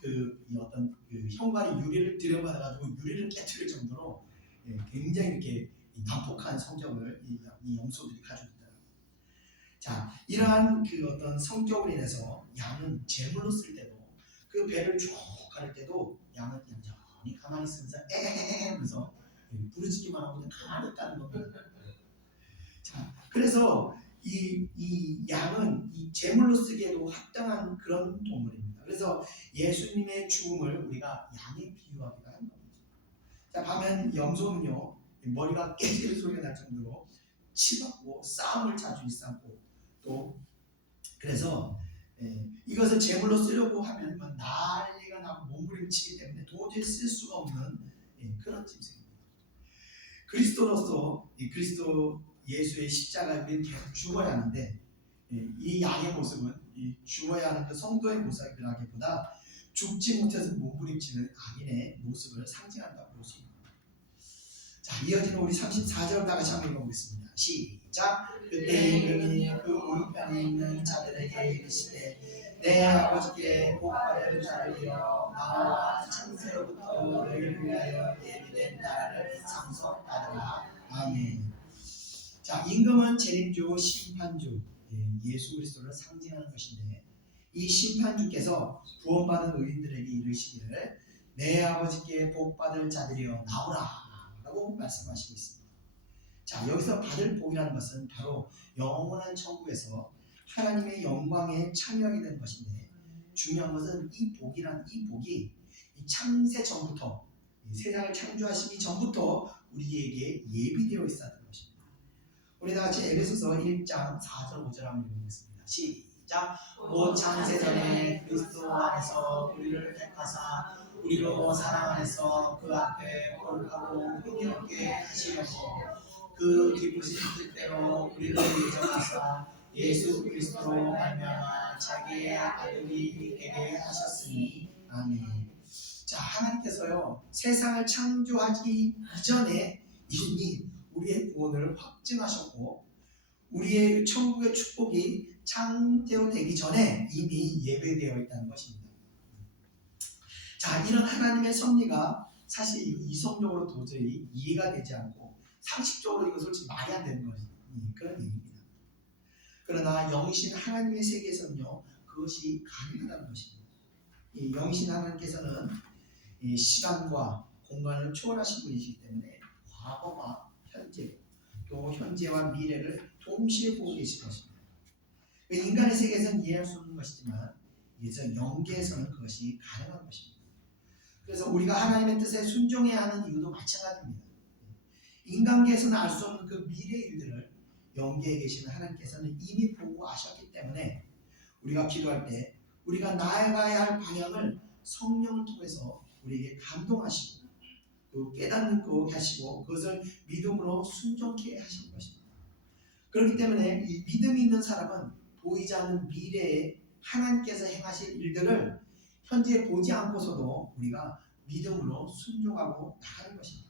이 어떤 그 현관에 유리를 들여받아가지고 유리를 깨트릴 정도로 굉장히 이렇게 난폭한 성격을 이 염소들이 가지고 있더라고요. 자, 이러한 그 어떤 성격으로 인해서 양은 제물로 쓸 때도 그 배를 쭉 가를 때도 양은 얌전히 가만히 있으면서 에헤헤 하면서 부르짖기만 하고 그냥 가만히 있다는 겁니다. 자, 그래서 이 양은 이 제물로 쓰기에도 합당한 그런 동물입니다. 그래서 예수님의 죽음을 우리가 양에 비유하기도 한 겁니다. 자, 반면 염소는요, 머리가 깨지는 소리가 날 정도로 치받고 싸움을 자주 일삼고 또 그래서 이것을 제물로 쓰려고 하면 난리가 나고 몸부림치기 때문에 도저히 쓸 수가 없는 그런 짐승입니다. 그리스도로서 이 그리스도 예수의 십자가에 우리는 계속 죽어야 하는데 이 양의 모습은 이 죽어야 하는 그 성도의 모습이라기보다 죽지 못해서 몸부림치는 악인의 모습을 상징한다고 볼 수 있습니다. 자, 이어지는 우리 34절 다 같이 한번 읽어보겠습니다. 시작. 그때 임금이 그 오른편에 있는 자들에게 이르시되 내 아버지께 복받을 자를 이어 나와 창세로부터 너희를 위하여 예비된 나라를 상속하더라. 아멘. 자, 임금은 재림주, 심판주, 예수 그리스도를 상징하는 것인데 이 심판주께서 구원받은 의인들에게 이르시기를 내 아버지께 복받을 자들이여 나오라 라고 말씀하시고 있습니다. 자, 여기서 받을 복이라는 것은 바로 영원한 천국에서 하나님의 영광에 참여하게 되는 것인데 중요한 것은 이 복이 이 창세 전부터 이 세상을 창조하시기 전부터 우리에게 예비되어 있었던 것입니다. 우리 다 같이 에베소서 1장 4절 5절 한번 읽어보겠습니다. 시작. 곧 창세 전에 그리스도 안에서 우리를 택하사 우리로 사랑 안에서 그 앞에 거룩하고 흠이 없게 하시려고 그 기쁘신 뜻대로 우리를 예정하사 예수 그리스도로 말미암아 자기의 아들이 되게 하셨으니 아멘. 자, 하나님께서요 세상을 창조하기 이전에 이미 우리의 구원을 확증하셨고 우리의 천국의 축복이 창조되기 전에 이미 예배되어 있다는 것입니다. 자, 이런 하나님의 섭리가 사실 이성적으로 도저히 이해가 되지 않고 상식적으로 이거 솔직히 말이 안 되는 것이 그런 얘기입니다. 그러나 영이신 하나님의 세계에서는요 그것이 가능하다는 것입니다. 이 영이신 하나님께서는 이 시간과 공간을 초월하신 분이시기 때문에 과거와 현재 또 현재와 미래를 동시에 보고 계신 것입니다. 인간의 세계에서는 이해할 수 없는 것이지만 이제 영계에서는 그것이 가능한 것입니다. 그래서 우리가 하나님의 뜻에 순종해야 하는 이유도 마찬가지입니다. 인간계에서는 알 수 없는 그 미래 일들을 영계에 계시는 하나님께서는 이미 보고 아셨기 때문에 우리가 기도할 때 우리가 나아가야 할 방향을 성령을 통해서 우리에게 감동하시고 또 깨닫고 하시고 그것을 믿음으로 순종케 하시는 것입니다. 그렇기 때문에 이 믿음이 있는 사람은 보이지 않는 미래에 하나님께서 행하실 일들을 현재 보지 않고서도 우리가 믿음으로 순종하고 나가는 것입니다.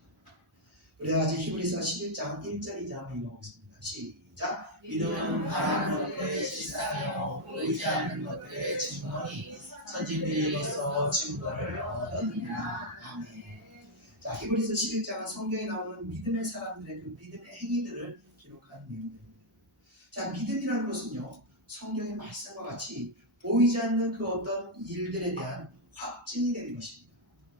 우리 다 같이 히브리서 11장 1절 2절 한번 읽어보겠습니다. 시작. 믿음은 바라는 것들의 실상이요 보이지 않는 것들의 증거니 선진들로서 증거를 얻었느니라. 아멘. 자, 히브리서 11장은 성경에 나오는 믿음의 사람들의 그 믿음의 행위들을 기록한 내용입니다. 자, 믿음이라는 것은요 성경의 말씀과 같이 보이지 않는 그 어떤 일들에 대한 확증이 되는 것입니다.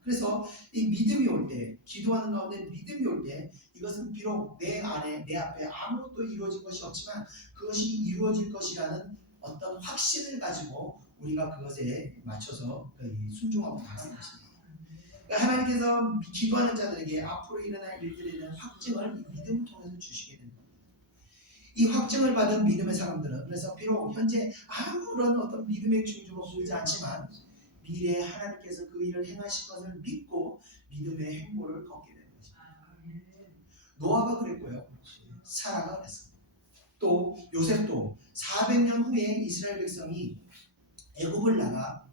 그래서 이 믿음이 올 때, 기도하는 가운데 믿음이 올 때 이것은 비록 내 안에, 내 앞에 아무것도 이루어진 것이 없지만 그것이 이루어질 것이라는 어떤 확신을 가지고 우리가 그것에 맞춰서 순종하고 나가는 것입니다. 그러니까 하나님께서 기도하는 자들에게 앞으로 일어날 일들에 대한 확증을 이 믿음을 통해서 주시게 됩니다. 이 확증을 받은 믿음의 사람들은 그래서 비록 현재 아무런 어떤 믿음의 증조가 보이지 않지만 미래에 하나님께서 그 일을 행하실 것을 믿고 믿음의 행보를 걷게 되는 것입니다. 노아가 그랬고요. 사라가 그랬습니다. 또 요셉도 400년 후에 이스라엘 백성이 애굽을 나가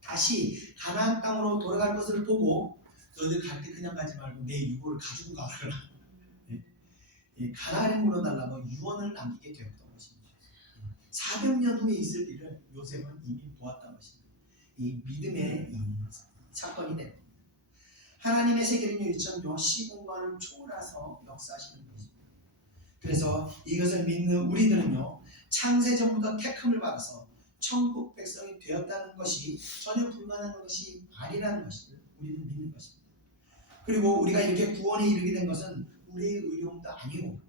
다시 가나안 땅으로 돌아갈 것을 보고 너희들 갈 때 그냥 가지 말고 내 유고를 가지고 가거라. 가나안에 물어달라고 유언을 남기게 되었던 것입니다. 400년 후에 있을 일을 요셉은 이미 보았던 것입니다. 이 믿음의 이 사건이 됩니다. 하나님의 세계는요 일정요 시공간을 초월해서 역사하시는 것입니다. 그래서 이것을 믿는 우리들은요 창세전부터 택함을 받아서 천국 백성이 되었다는 것이 전혀 불가능한 것이 아니라는 것을 우리는 믿는 것입니다. 그리고 우리가 이렇게 구원에 이르게 된 것은 우리의 의로움도 아니고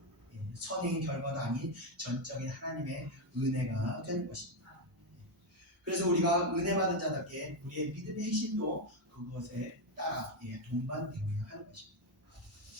선행의 결과도 아닌 전적인 하나님의 은혜가 되는 것입니다. 그래서 우리가 은혜 받은 자답게 우리의 믿음의 핵심도 그것에 따라 동반되어야 하는 것입니다.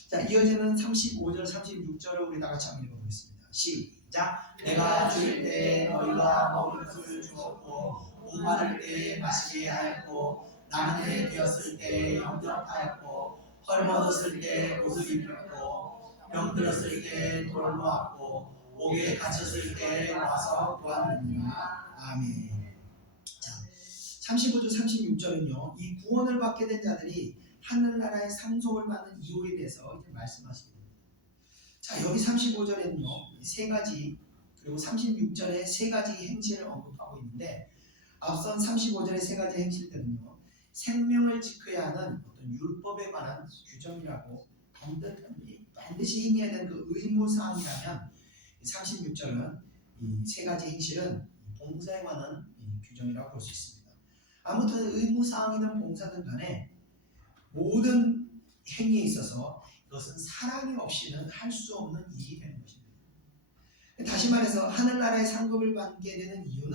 자, 이어지는 35절, 36절을 우리 다 같이 한번 읽어보겠습니다. 시작. 내가 죽을 때 너희가 먹을 것을 주었고 목마를 때 마시게 하였고 나그네 되었을 때 영접하였고 헐벗었을 때 옷을 입혔고 병들었을 때 돌을 놓았고 옥에 갇혔을 때 와서 구하느니라. 아멘. 자, 35절 36절은요 이 구원을 받게 된 자들이 하늘나라의 상속을 받는 이유에 대해서 이제 말씀하십니다. 자, 여기 35절에는요 세 가지 그리고 36절에 세 가지 행실을 언급하고 있는데 앞선 35절의 세 가지 행실들은요 생명을 지켜야 하는 어떤 율법에 관한 규정이라고 반드시 행해야 되는 그 의무사항이라면 36절은 이 세 가지 행실은 봉사에 관한 규정이라고 볼 수 있습니다. 아무튼 의무사항이든 봉사든 간에 모든 행위에 있어서 이것은 사랑이 없이는 할 수 없는 일이 되는 것입니다. 다시 말해서 하늘나라의 상급을 받게 되는 이유는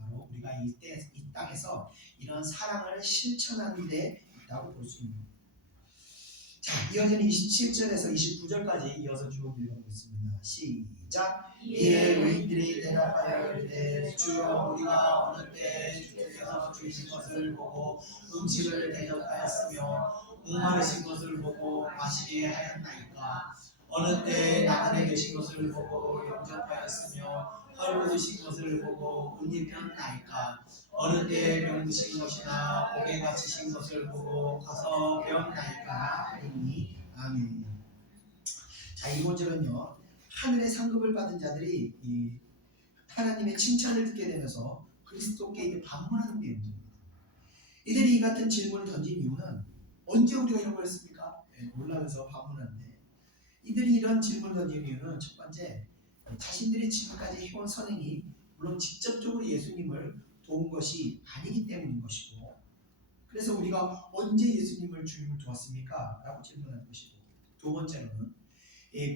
바로 우리가 이 땅에서 이런 사랑을 실천하는 데 있다고 볼 수 있는 겁니다. 자, 이어지는 27절에서 29절까지 이어서 쭉 읽어보겠습니다. 시작. 이에 의인들이 대답하여 이르되 주여 우리가 어느 때 주께서 주신 것을 보고 음식을 대접하였으며 목마르신 것을 보고 마시게 하였나이까. 어느 때 나그네 되신 것을 보고 영접하였으며 헐벗으신 것을 보고 옷 입혔나이까. 어느 때 병드신 것이나 옥에 갇히신 것을 보고 가서 배웠나이까 하리니. 아멘. 자, 이 구절은요 하늘의 상급을 받은 자들이 이 하나님의 칭찬을 듣게 되면서 그리스도께 이제 반문하는 게 문제입니다. 이들이 이 같은 질문을 던진 이유는 언제 우리가 이런 걸 했습니까? 놀라면서 반문하는데 이들이 이런 질문을 던진 이유는 첫 번째 자신들이 지금까지 해온 선행이 물론 직접적으로 예수님을 도운 것이 아니기 때문인 것이고 그래서 우리가 언제 예수님을 주님을 도왔습니까? 라고 질문하는 것이고 두 번째로는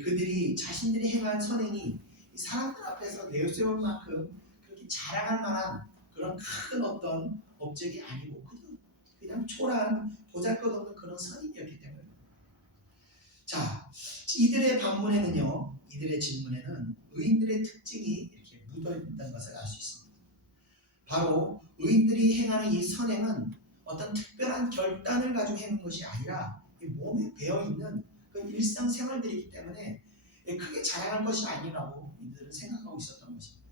그들이 자신들이 행한 선행이 사람들 앞에서 내세울 만큼 그렇게 자랑할 만한 그런 큰 어떤 업적이 아니고 그냥 초라한 보잘것없는 그런 선임이었기 때문에 자, 이들의 반문에는요 이들의 질문에는 의인들의 특징이 이렇게 묻어있다는 것을 알 수 있습니다. 바로 의인들이 행하는 이 선행은 어떤 특별한 결단을 가지고 행한 것이 아니라 몸에 배어있는 그 일상생활들이기 때문에 크게 자랑할 것이 아니라고 이들은 생각하고 있었던 것입니다.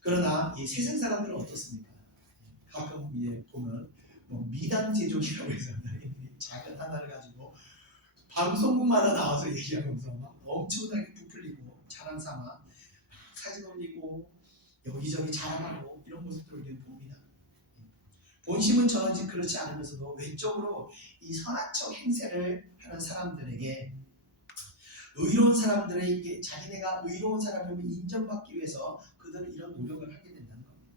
그러나 이 세상 사람들은 어떻습니까? 가끔 이제 보면 미담 제조기라고 해서 작은 하나를 가지고 방송국마다 나와서 얘기하면서 막 엄청나게 부풀리고 자랑 삼아 사진 올리고 여기저기 자랑하고 이런 모습들을 우리는 봅니다. 본심은 전혀 그렇지 않으면서도 외적으로 이 선한 척 행세를 하는 사람들에게 의로운 사람들에게 자기네가 의로운 사람임을 인정받기 위해서 그들은 이런 노력을 하게 된다는 겁니다.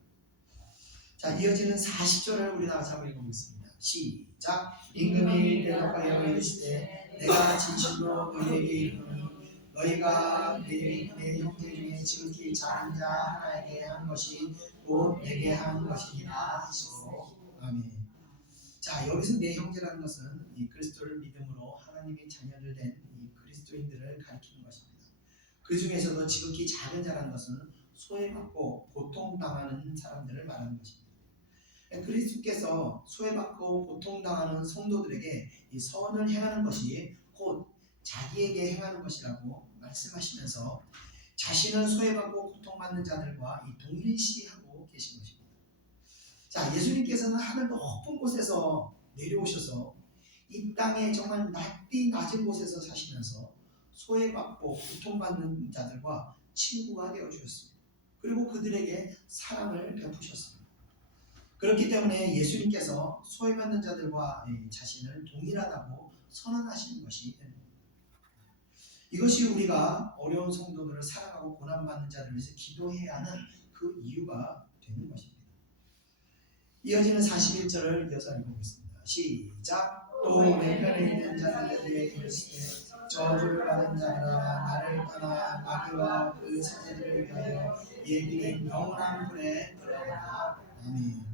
자, 이어지는 40절을 우리 다 한번 읽어보겠습니다. 시작. 임금이 대답하여 이르시되 내가 진실로 너희에게 이르노니 너희가 내 형제 중에 지극히 작은 자 하나에게 한 것이 곧 내게 한 것이니라 하시고. 아멘. 자, 여기서 내 형제라는 것은 이 그리스도를 믿음으로 하나님의 자녀를 된 이 그리스도인들을 가리키는 것입니다. 그 중에서도 지극히 작은 자라는 것은 소외받고 고통당하는 사람들을 말하는 것입니다. 그리스도께서 소외받고 고통당하는 성도들에게 이 선을 행하는 것이 곧 자기에게 행하는 것이라고 말씀하시면서 자신은 소외받고 고통받는 자들과 이 동일시하고 계신 것입니다. 자, 예수님께서는 하늘 높은 곳에서 내려오셔서 이 땅에 정말 낮은 곳에서 사시면서 소외받고 고통받는 자들과 친구가 되어 주셨습니다. 그리고 그들에게 사랑을 베푸셨습니다. 그렇기 때문에 예수님께서 소외받는 자들과 자신을 동일하다고 선언하시는 것이 됩니다. 이것이 우리가 어려운 성도들을 사랑하고 고난받는 자들을 위해서 기도해야 하는 그 이유가 되는 것입니다. 이어지는 41절을 이어서 읽어보겠습니다. 시작. 또 왼편에 있는 자들에게 이르시되 저주를 받은 자들아 나를 떠나 마귀와 그 사제들을 위하여 예비된 영원한 불에 들어가라. 아멘.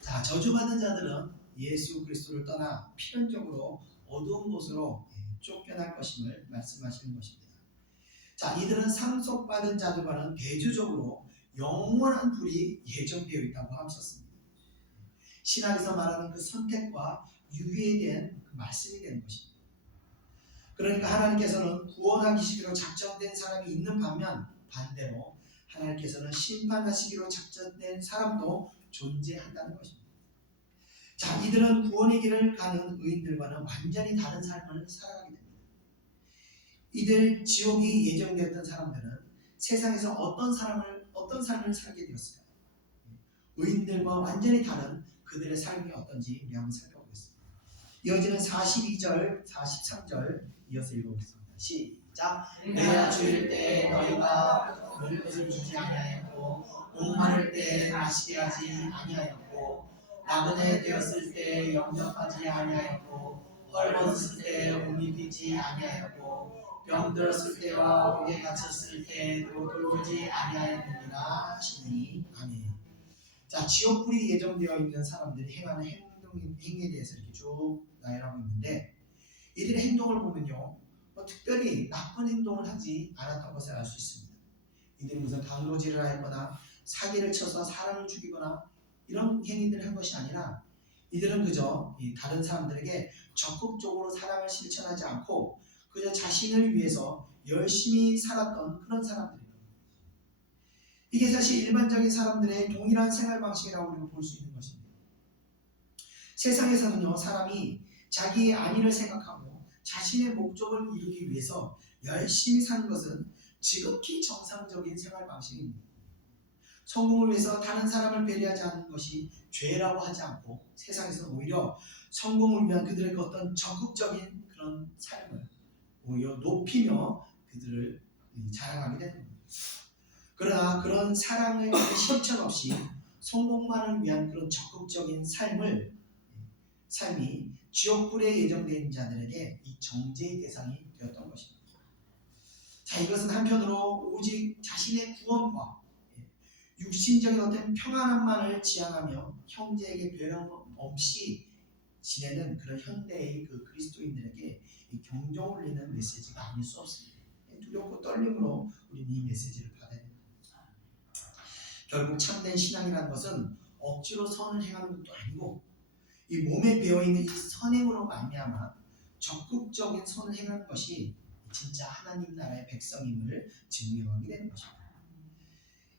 자, 저주받은 자들은 예수 그리스도를 떠나 필연적으로 어두운 곳으로 쫓겨날 것임을 말씀하시는 것입니다. 자, 이들은 상속받은 자들과는 대조적으로 영원한 불이 예정되어 있다고 하셨습니다. 신학에서 말하는 그 선택과 유기에 대한 그 말씀이 되는 것입니다. 그러니까 하나님께서는 구원하시기로 작정된 사람이 있는 반면 반대로 하나님께서는 심판하시기로 작정된 사람도 존재한다는 것입니다. 자, 이들은 구원의 길을 가는 의인들과는 완전히 다른 삶을 살아가게 됩니다. 이들 지옥이 예정되었던 사람들은 세상에서 어떤 삶을 살게 되었을까요? 의인들과 완전히 다른 그들의 삶이 어떤지 우리 한번 살펴보겠습니다. 이어지는 42절, 43절 이어서 읽어보겠습니다. 시작. 내가 주일 때 너희가 먹을 것을 주지 아니하였고 목마를 때 마시게 하지 아니하였고 나그네 되었을 때 영접하지 아니하였고 헐벗을 때 옷 입히지 아니하였고 병들었을 때와 옥에 갇혔을 때도 돌보지 아니하였느니라 하시니 아멘. 자, 지옥불이 예정되어 있는 사람들이 행하는 행위에 대해서 이렇게 쭉 나열하고 있는데 이들의 행동을 보면요, 특별히 나쁜 행동을 하지 않았던 것을 알 수 있습니다. 이들이 무슨 강도질을 하거나 사기를 쳐서 사람을 죽이거나 이런 행위들을 한 것이 아니라 이들은 그저 다른 사람들에게 적극적으로 사랑을 실천하지 않고 그저 자신을 위해서 열심히 살았던 그런 사람들입니다. 이게 사실 일반적인 사람들의 동일한 생활 방식이라고 우리가 볼 수 있는 것입니다. 세상에서는요, 사람이 자기의 안위를 생각하고 자신의 목적을 이루기 위해서 열심히 사는 것은 지극히 정상적인 생활 방식입니다. 성공을 위해서 다른 사람을 배려하지 않는 것이 죄라고 하지 않고 세상에서 오히려 성공을 위한 그들의 어떤 적극적인 그런 삶을 오히려 높이며 그들을 자랑하게 되는 겁니다. 그러나 그런 사랑의 실천 없이 성공만을 위한 그런 적극적인 삶이 지옥불에 예정된 자들에게 이 정죄의 대상이 되었던 것입니다. 자, 이것은 한편으로 오직 자신의 구원과 육신적인 어떤 평안함만을 지향하며 형제에게 배려 없이 지내는 그런 현대의 그 그리스도인들에게 이 경종을 울리는 메시지가 아닐 수 없습니다. 두렵고 떨림으로 우리는 이 메시지를 받아야 됩니다. 결국 참된 신앙이라는 것은 억지로 선을 행하는 것도 아니고 이 몸에 배어있는 이 선행으로 말미암아 적극적인 선을 행하는 것이 진짜 하나님 나라의 백성임을 증명하게 되는 것입니다.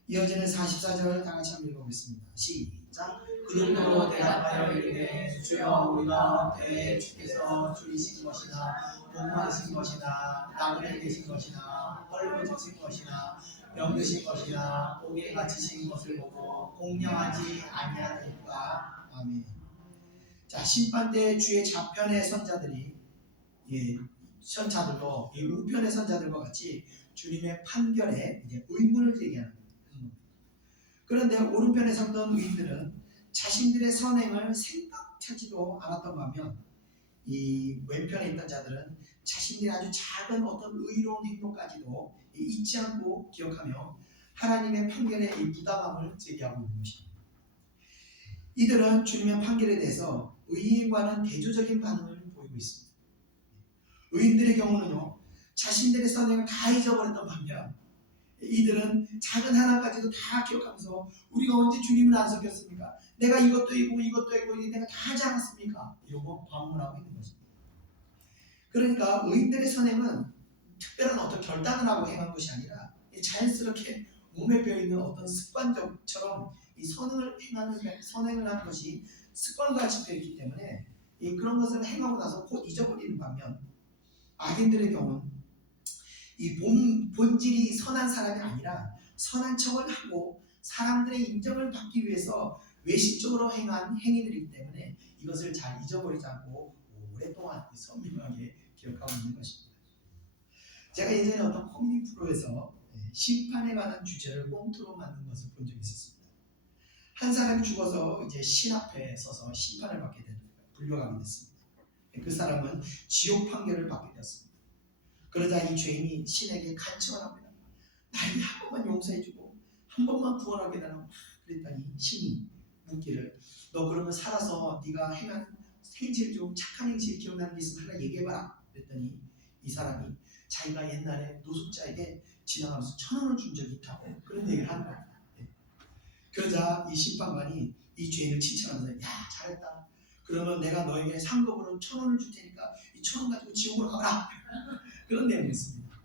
이어지는 44절 다 같이 한번 읽어보겠습니다. 시작. 그들도 대답하여 이르되 주여 우리가 때 주께서 줄이신 것이나 목마르신 것이나 나그네 되신 것이나 헐벗으신 것이나 병드신 것이나 옥에 갇히신 것을 보고 공경하지 아니하니까. 아멘. 자, 심판 때 주의 좌편의 선자들이 선자들도 이 우편의 선자들과 같이 주님의 판결에 이제 의문을 제기하는 겁니다. 그런데 오른편에 섰던 의인들은 자신들의 선행을 생각하지도 않았던 반면 이 왼편에 있던 자들은 자신들의 아주 작은 어떤 의로운 행동까지도 잊지 않고 기억하며 하나님의 판결에 이 부당함을 제기하고 있는 것입니다. 이들은 주님의 판결에 대해서 의인과는 대조적인 반응을 보이고 있습니다. 의인들의 경우는요, 자신들의 선행을 다 잊어버렸던 반면 이들은 작은 하나까지도 다 기억하면서 우리가 언제 주님을 안 섬겼습니까? 내가 이것도 있고 내가 다 하지 않았습니까? 이러고 반문하고 있는 것입니다. 그러니까 의인들의 선행은 특별한 어떤 결단을 하고 행한 것이 아니라 자연스럽게 몸에 배어있는 어떤 습관적처럼 이 선행을 하는 것이 습관같이 되어 있기 때문에 그런 것을 행하고 나서 곧 잊어버리는 반면 악인들의 경우는 이 본질이 선한 사람이 아니라 선한 척을 하고 사람들의 인정을 받기 위해서 외식적으로 행한 행위들이기 때문에 이것을 잘 잊어버리지 않고 오랫동안 선명하게 기억하고 있는 것입니다. 제가 예전에 어떤 코미디 프로에서 심판에 관한 주제를 꽁트로 만든 것을 본 적이 있었습니다. 한 사람이 죽어서 이제 신 앞에 서서 심판을 받게 되는 거예요. 불려가게 됐습니다. 그 사람은 지옥 판결을 받게 되었습니다. 그러자 이 죄인이 신에게 간청을 합니다. 나에게 한 번만 용서해주고 한 번만 구원하게 달라고 그랬더니 신이 묻기를 너 그러면 살아서 네가 행한 행실 중 착한 행실 기억나는 게 있으면 하나 얘기해봐라. 그랬더니 이 사람이 자기가 옛날에 노숙자에게 지나가면서 1,000원을 준 적이 있다고 그런 얘기를 하는 거예요. 그러자 이 심판관이 이 죄인을 칭찬하면서 야 잘했다. 그러면 내가 너에게 상급으로 1,000원을 줄 테니까 이 1,000원 가지고 지옥으로 가거라. 그런 내용이었습니다.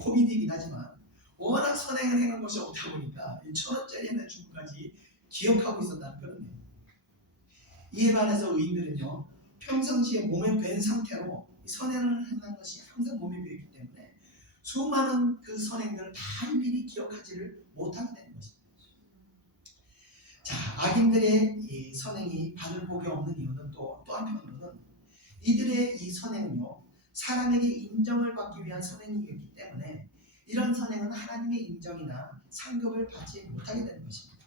코미디이긴 하지만 워낙 선행을 행한 것이 없다 보니까 이 1,000원짜리 하나 주고까지 기억하고 있었다는 그런 내용. 이에 반해서 의인들은요 평상시에 몸에 밴 상태로 선행을 행한 것이 항상 몸에 배있기 때문에 수많은 그 선행들을 다 일일이 기억하지를 못하게 되는 것입니다. 자, 악인들의 이 선행이 받을 복이 없는 이유는 또 한편으로는 이들의 이 선행은요 사람에게 인정을 받기 위한 선행이기 때문에 이런 선행은 하나님의 인정이나 상급을 받지 못하게 되는 것입니다.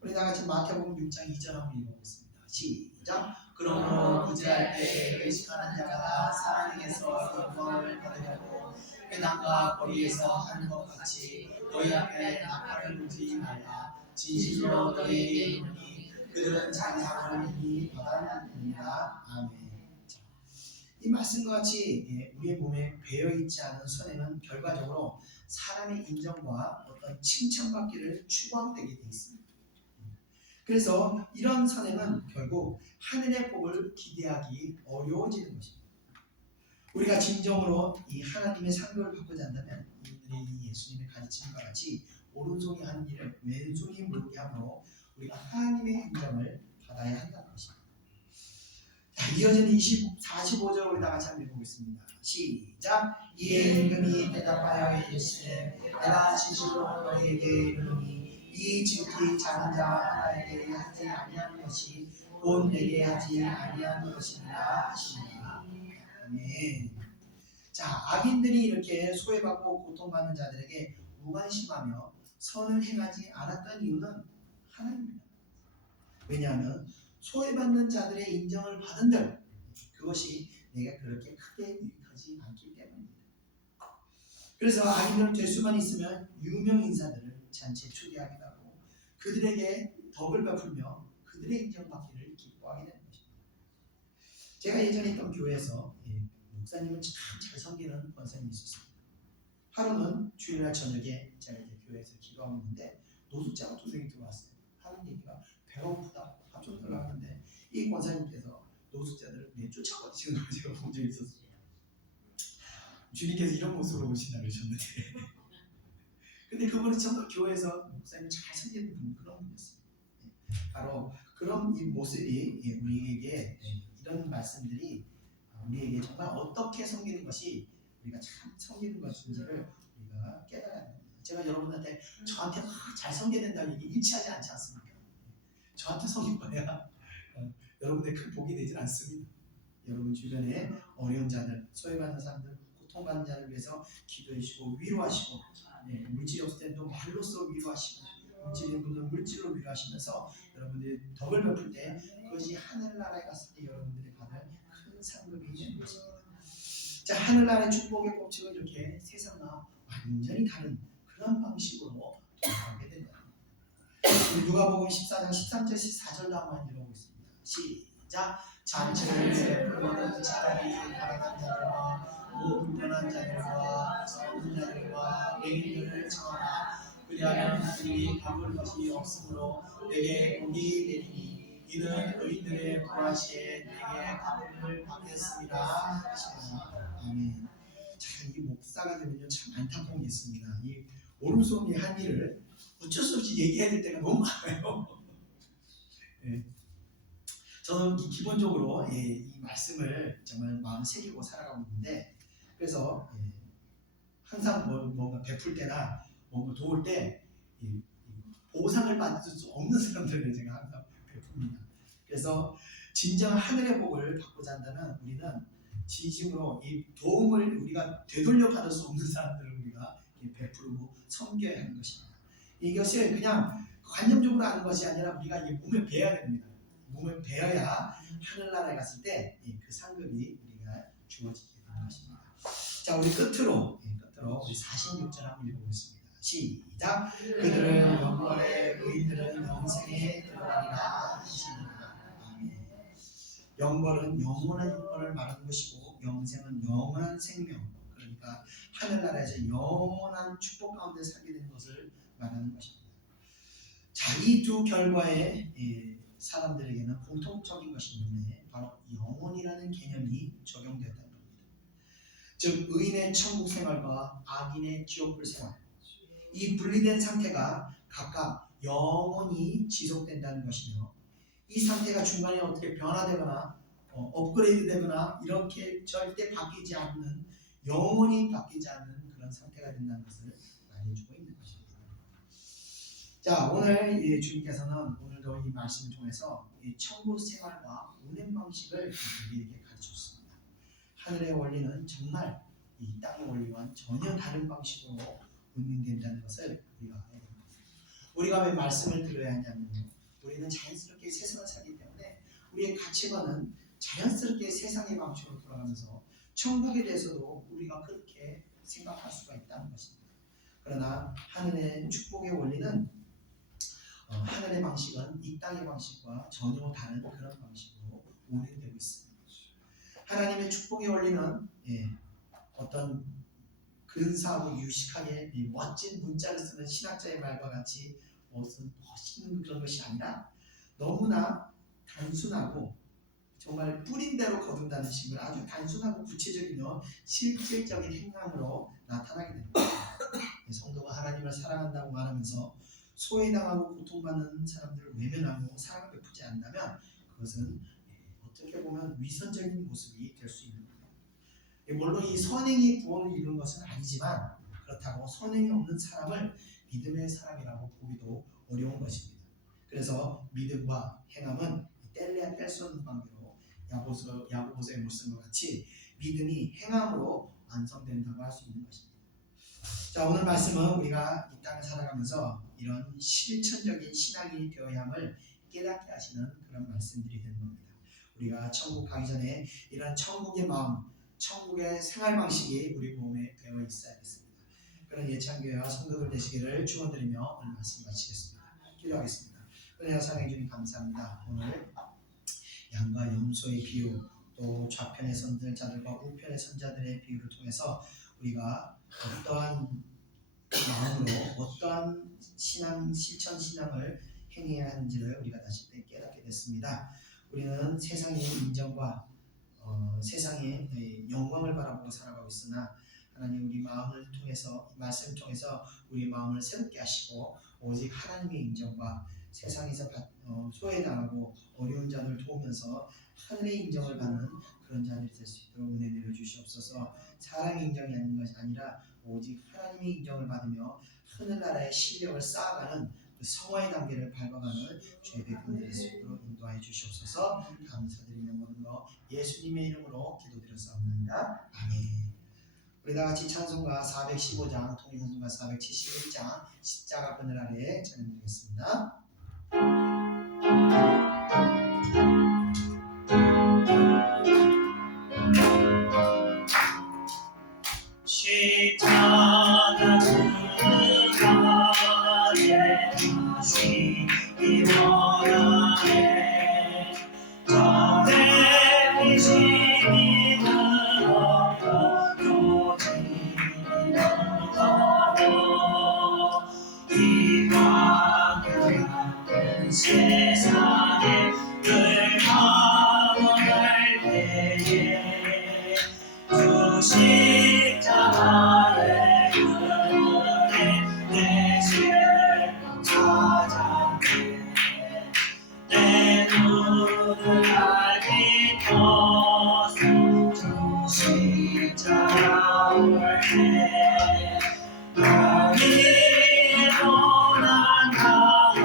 우리 다 같이 마태복음 6장 2절 한번 읽어보겠습니다. 시작. 그러므로 구제할 때 의식하는 자가 사람에게서 영광을 받으려고 회당과 거리에서 하는 것 같이 너희 앞에 나팔을 불지 말라. 진실로 너희에게 이르노니 그들은 자기 상을 이미 받았느니라. 아멘. 이 말씀과 같이 우리의 몸에 배어있지 않은 선행은 결과적으로 사람의 인정과 어떤 칭찬받기를 추구하게 되게 되어 있습니다. 그래서 이런 선행은 결국 하늘의 복을 기대하기 어려워지는 것입니다. 우리가 진정으로 이 하나님의 상급을 받고자 한다면 이들의 이 예수님의 가르침과 같이 오른손이 하는 일을 왼손이 모르게 함으로 우리가 하나님의 인정을 받아야 한다는 것입니다. 자, 이어지는 45절 우리 다 같이 한번 읽어보겠습니다. 시작. 이에 임금이 대답하여 이르시되 내가 진실로 너희에게 이르노니 이 지극히 작은 자 하나에게 하지 아니하는 것이 곧 내게 하지 아니하는 것이니라 하시니라. 아멘. 자, 악인들이 이렇게 소외받고 고통받는 자들에게 무관심하며 선을 행하지 않았던 이유는 하나님입니다. 왜냐하면 소외받는 자들의 인정을 받은들 그것이 내가 그렇게 크게 유익하지 않기 때문입니다. 그래서 악인들 될 수만 있으면 유명 인사들을 잔치에 초대하기도 하고 그들에게 덕을 베풀며 그들의 인정받기를 기뻐하게 되는 것입니다. 제가 예전에 있던 교회에서 목사님은 참 잘 섬기는 권사님이 있었습니다. 하루는 주일날 저녁에 제가 이제 교회에서 기도하고 있는데 노숙자가 2명이 들어왔어요. 하는 얘기가 배가 고프다 밥 좀 달라고 하는데 이 권사님께서 노숙자들을 내쫓아버리시는 걸 제가 본 적이 있었어요. 주님께서 이런 모습으로 오신다 그러셨는데 근데 그분은 정말 교회에서 목사님 잘 섬기는 분 그런 분이었어요. 바로 그런 이 모습이 우리에게 이런 말씀들이 우리에게 정말 어떻게 섬기는 것이 우리가 참 섬기는 것인지를 우리가 깨달아야 됩니다. 제가 여러분한테 저한테 잘 섬겨야 된다는 얘기 일치하지 않지 않습니까? 저한테 섬겨봐야 여러분의 큰 복이 되질 않습니다. 여러분 주변에 어려운 자들, 소외받는 사람들, 고통받는 자를 위해서 기도해 주시고 위로하시고 물질이 없을 때도 말로써 위로하시고 물질인 분들은 물질로 위로하시면서 여러분들이 덕을 베풀 때 그것이 하늘나라에 갔을 때 여러분들이 받을 큰 상급이 되는 것입니다. 자, 하늘나라의 축복의 법칙은 이렇게 세상과 완전히 다른 그런 방식으로 돌아가게 된다. 누가복음 14장 13절 14절도 한번 읽어보겠습니다. 시작. 잔치를 베풀거든 차라리 가난한 자들과 불편한 자들과 서툰 자들과 외인들을 청하라. 그리하면 그들이 갚을 것이 없으므로 내게 복이 되리니 이는 의인들의 부활시에 내게 갚음을 받겠습니다. 아멘. 자, 이 목사가 되면요 참 안타까운 게 있습니다. 이 오른손이 한 일을 어쩔 수 없이 얘기해야 될 때가 너무 많아요. 저는 기본적으로 이 말씀을 정말 마음에 새기고 살아가고 있는데 그래서 항상 뭔가 베풀 때나 뭔가 도울 때 보상을 받을 수 없는 사람들에게 제가 항상 베풉니다. 그래서 진정 하늘의 복을 받고자 한다면 우리는 진심으로 이 도움을 우리가 되돌려 받을 수 없는 사람들을 우리가 베풀고 섬겨야 하는 것입니다. 이것을 그냥 관념적으로 하는 것이 아니라 우리가 이게 몸에 배어야 됩니다. 몸에 배어야 하늘나라에 갔을 때 그 상급이 우리가 주어지게 되는 것입니다. 자, 우리 끝으로 우리 46절 한번 읽어보겠습니다. 시작. 그들을 영원의 의인들은 영생에 들어가리라 하시니라. 아멘. 영벌은 영원한 영벌을 말하는 것이고 영생은 영원한 생명, 그러니까 하늘나라에서 영원한 축복 가운데 살게 되는 것을 말하는 것입니다. 자, 이 두 결과에 사람들에게는 공통적인 것이 있는데 바로 영혼이라는 개념이 적용됐다는 겁니다. 즉 의인의 천국 생활과 악인의 지옥불 생활, 이 분리된 상태가 각각 영원히 지속된다는 것이며 이 상태가 중간에 어떻게 변화되거나 업그레이드 되거나 이렇게 절대 바뀌지 않는, 영원히 바뀌지 않는 그런 상태가 된다는 것을 말해주고 있는 것입니다. 자, 오늘 주님께서는 오늘도 이 말씀을 통해서 이 천국 생활과 운행 방식을 우리에게 가르쳤습니다. 하늘의 원리는 정말 이 땅의 원리와는 전혀 다른 방식으로 운행된다는 것을 우리가 알아야 됩니다. 우리가 왜 말씀을 들어야 하냐면요, 우리는 자연스럽게 세상을 살기 때문에 우리의 가치관은 자연스럽게 세상의 방식으로 돌아가면서 천국에 대해서도 우리가 그렇게 생각할 수가 있다는 것입니다. 그러나 하늘의 축복의 원리는 하늘의 방식은 이 땅의 방식과 전혀 다른 그런 방식으로 운행되고 있습니다. 하나님의 축복의 원리는 어떤 근사하고 유식하게 멋진 문자를 쓰는 신학자의 말과 같이 무슨 멋있는 그런 것이 아니라 너무나 단순하고 정말 뿌린 대로 거둔다는 식으로 아주 단순하고 구체적이며 실질적인 행함으로 나타나게 됩니다. 성도가 하나님을 사랑한다고 말하면서 소외당하고 고통받는 사람들을 외면하고 사랑을 베푸지 않는다면 그것은 어떻게 보면 위선적인 모습이 될 수 있는 겁니다. 물론 이 선행이 구원을 이루는 것은 아니지만 그렇다고 선행이 없는 사람을 믿음의 사람이라고 보기도 어려운 것입니다. 그래서 믿음과 행함은 뗄래야 뗄 수 없는 관계로 야고보서에 못 쓴 것 같이 믿음이 행함으로 완성된다고 할 수 있는 것입니다. 자, 오늘 말씀은 우리가 이 땅을 살아가면서 이런 실천적인 신앙이 되어야 함을 깨닫게 하시는 그런 말씀들이 되는 겁니다. 우리가 천국 가기 전에 이런 천국의 마음, 천국의 생활 방식이 우리 몸에 배어 있어야겠습니다. 그런 예찬교회와 성도들 되시기를 축원드리며 오늘 말씀 마치겠습니다. 기도하겠습니다. 은혜와 사랑해 주님 감사합니다. 오늘 양과 염소의 비유, 또 좌편의 선자들과 우편의 선자들의 비유를 통해서 우리가 어떠한 마음으로 어떠한 신앙, 실천 신앙을 행해야 하는지를 우리가 다시 깨닫게 됐습니다. 우리는 세상의 인정과 세상의 영광을 바라보고 살아가고 있으나 하나님 우리 마음을 통해서, 말씀을 통해서 우리 마음을 새롭게 하시고 오직 하나님의 인정과 세상에서 소외당하고 어려운 자들을 도우면서 하늘의 인정을 받는 그런 자들이 될 수 있도록 은혜 내려주시옵소서. 사람의 인정이 아닌 것이 아니라 오직 하나님의 인정을 받으며 하늘나라의 실력을 쌓아가는 그 성화의 단계를 밟아가는 죄배분 될 수 있도록 인도하여 주시옵소서. 감사드리며 모든 거 예수님의 이름으로 기도드렸사옵나이다. 아멘. 우리 다 같이 찬송가 415장, 통일찬송가 471장 십자가 그늘 아래에 찬양드리겠습니다. 십자가 그늘 아래 다시 원하네 전에 피심이 들어도 도지이라고 이와 같은 세상에 늘 가고날 때에 주 십자가의 그늘에 내 슬픔 찾아내 내 눈을 달빛 떠서 주 십자가 올때 너희의 고난 가운데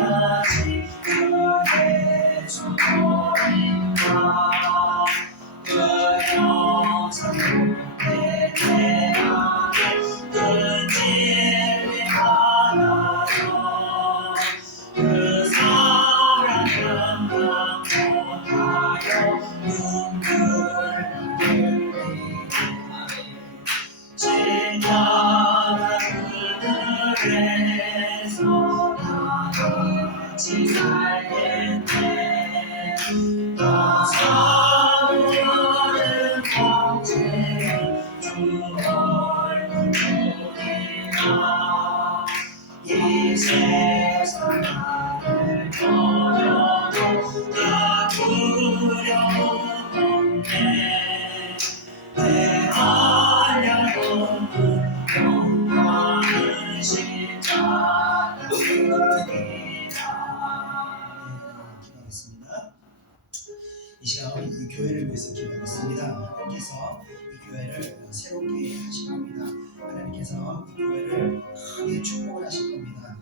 그 영생 내 대하게 그 진리 하나로 그 사랑 감당하여 눈물 흘리네 지나간 그늘에서 나같이 살겠네 나 사랑하는 형제는 주 얼굴뿐이라 이 세상 나를 버려도 나 두려움 없네 내 알량없는 영광의 십자가입니다. 기도하겠습니다. 이 시간 우리 이 교회를 위해서 기도하겠습니다. 하나님께서 이 교회를 새롭게 하실 겁니다. 하나님께서 이 교회를 크게 축복을 하실 겁니다.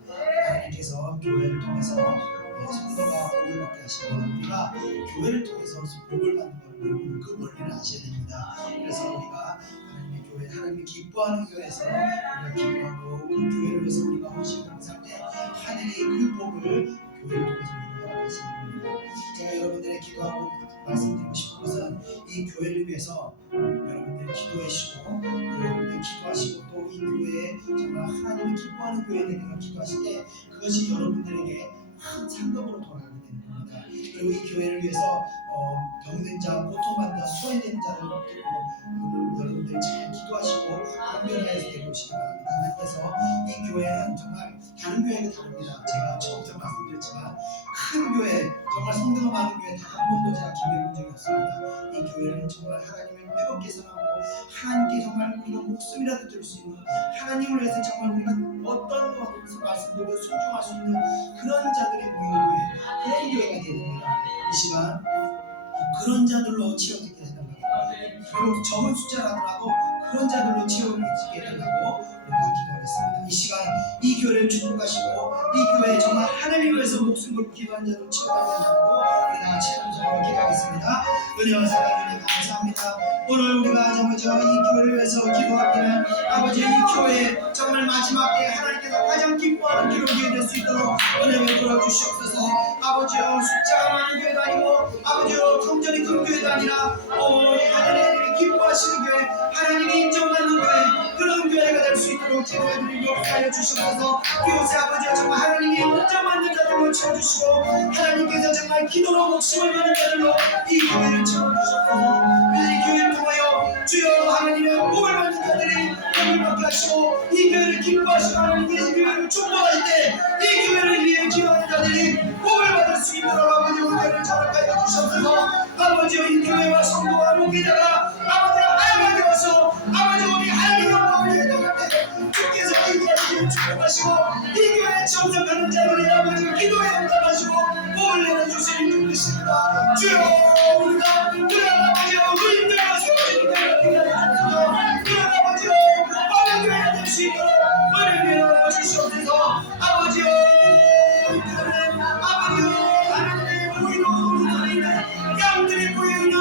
하나님께서 교회를 통해서 성도가 복을 받게 하실 겁니다. 우리가 교회를 통해서 복을 받는 걸 여러분 그 원리를 아셔야 됩니다. 그래서 우리가 하나님의 교회, 하나님이 기뻐하는 교회에서 우리가 기도하고 그 교회를 위해서 우리가 헌신 봉사할 때 하늘이 그 복을 교회를 통해서 우리가 하시는 겁니다. 제가 여러분들의 기도하고 말씀드리고 싶은 것은 이 교회를 위해서 여러분들이 기도해 주시고 여러분들이 기도하시고 또 이 교회에 정말 하나님이 기뻐하는 교회에 대해서 기도하실 때 그것이 여러분들에게 큰 상급으로 돌아가게 되는 겁니다. 그리고 이 교회를 위해서 병든 자, 고통받는 자, 소외된 자를 붙들고 여러분들이 잘 기도하시고 분별하여서 데려오시기 바랍니다. 하나님께서 이 교회는 정말 다른 교회는 다릅니다. 제가 처음부터 말씀드렸지만 큰 교회, 정말 성도가 많은 교회 단 한 번도 제가 기회해 본 적이 없습니다. 이 교회는 정말 하나님을 뜨겁게 사랑하고 하나님께 정말 우리가 목숨이라도 들 수 있는 하나님을 위해서 정말 우리가 어떤 말씀도 순종할 수 있는 그런 자들이 모이는 교회, 그런 교회가 되야 됩니다. 이 시간 그런 자들로 채워지게 해달라고 그리고 적은 숫자라더라도 그런 자들로 채워지게 해달라고 우리가 기도하겠습니다. 이 시간 이 교회를 축복하시고 이 교회에 정말 하나님을 위해서 목숨 걸고 기도한 자들로 채워달라고 우리 다 같이 함께 기도하겠습니다. 은혜와 사랑을 감사합니다. 오늘 우리가 정말 이 교회를 위해서 기도하기는 아버지 이 교회 정말 마지막 때 하나님께서 가장 기뻐하는 기록이 될 수 있도록 은혜 베풀어 주시옵소서. 아버지여 숫자가 많은 교회도 아니고 아버지여 성전이 큰 교회도 아니라 하나님이 기뻐하시는 교회 하나님이 인정받는 교회 그런 교회가 될 수 있도록 기도해드리고 역사하여 주시옵소서. 이곳에 아버지여 정말 하나님이 인정받는 자들로 채워주시고 하나님께서 정말 기도로 목숨을 거는 자들로 이 교회를 채워주셨고 이 교회를 통하여 주여 하나님의 복을 받는 자들이 복을 받게 하시고 이 교회를 기뻐하시고 하나님께서 이 교회를 축복할 때 이 교회를 위해 기도하는 자들이 복을 받을 수 있도록 아버지 은혜를 허락하여 주셨소서. 아버지여 이 교회와 성도와 목회자가 아버지 하나님께 와서 아버지 우리 하나님의 마음을 위해 나갈 때 주께서 이 교회를 축복하시고 이 교회에 참석하는 자들이 아버지 기도에 응답하시고 복을 내려주시는 줄 믿습니다. 주여 우리가 그런 아버지여 우리들과 세워지는 교회가 되게 하옵소서. 그런 아버지여 많은 교회가 될 수 있도록 은혜를 내려 주시옵소서. 아버지여 이 교회는 아버지여 하나님의 보이는 양들이 보이는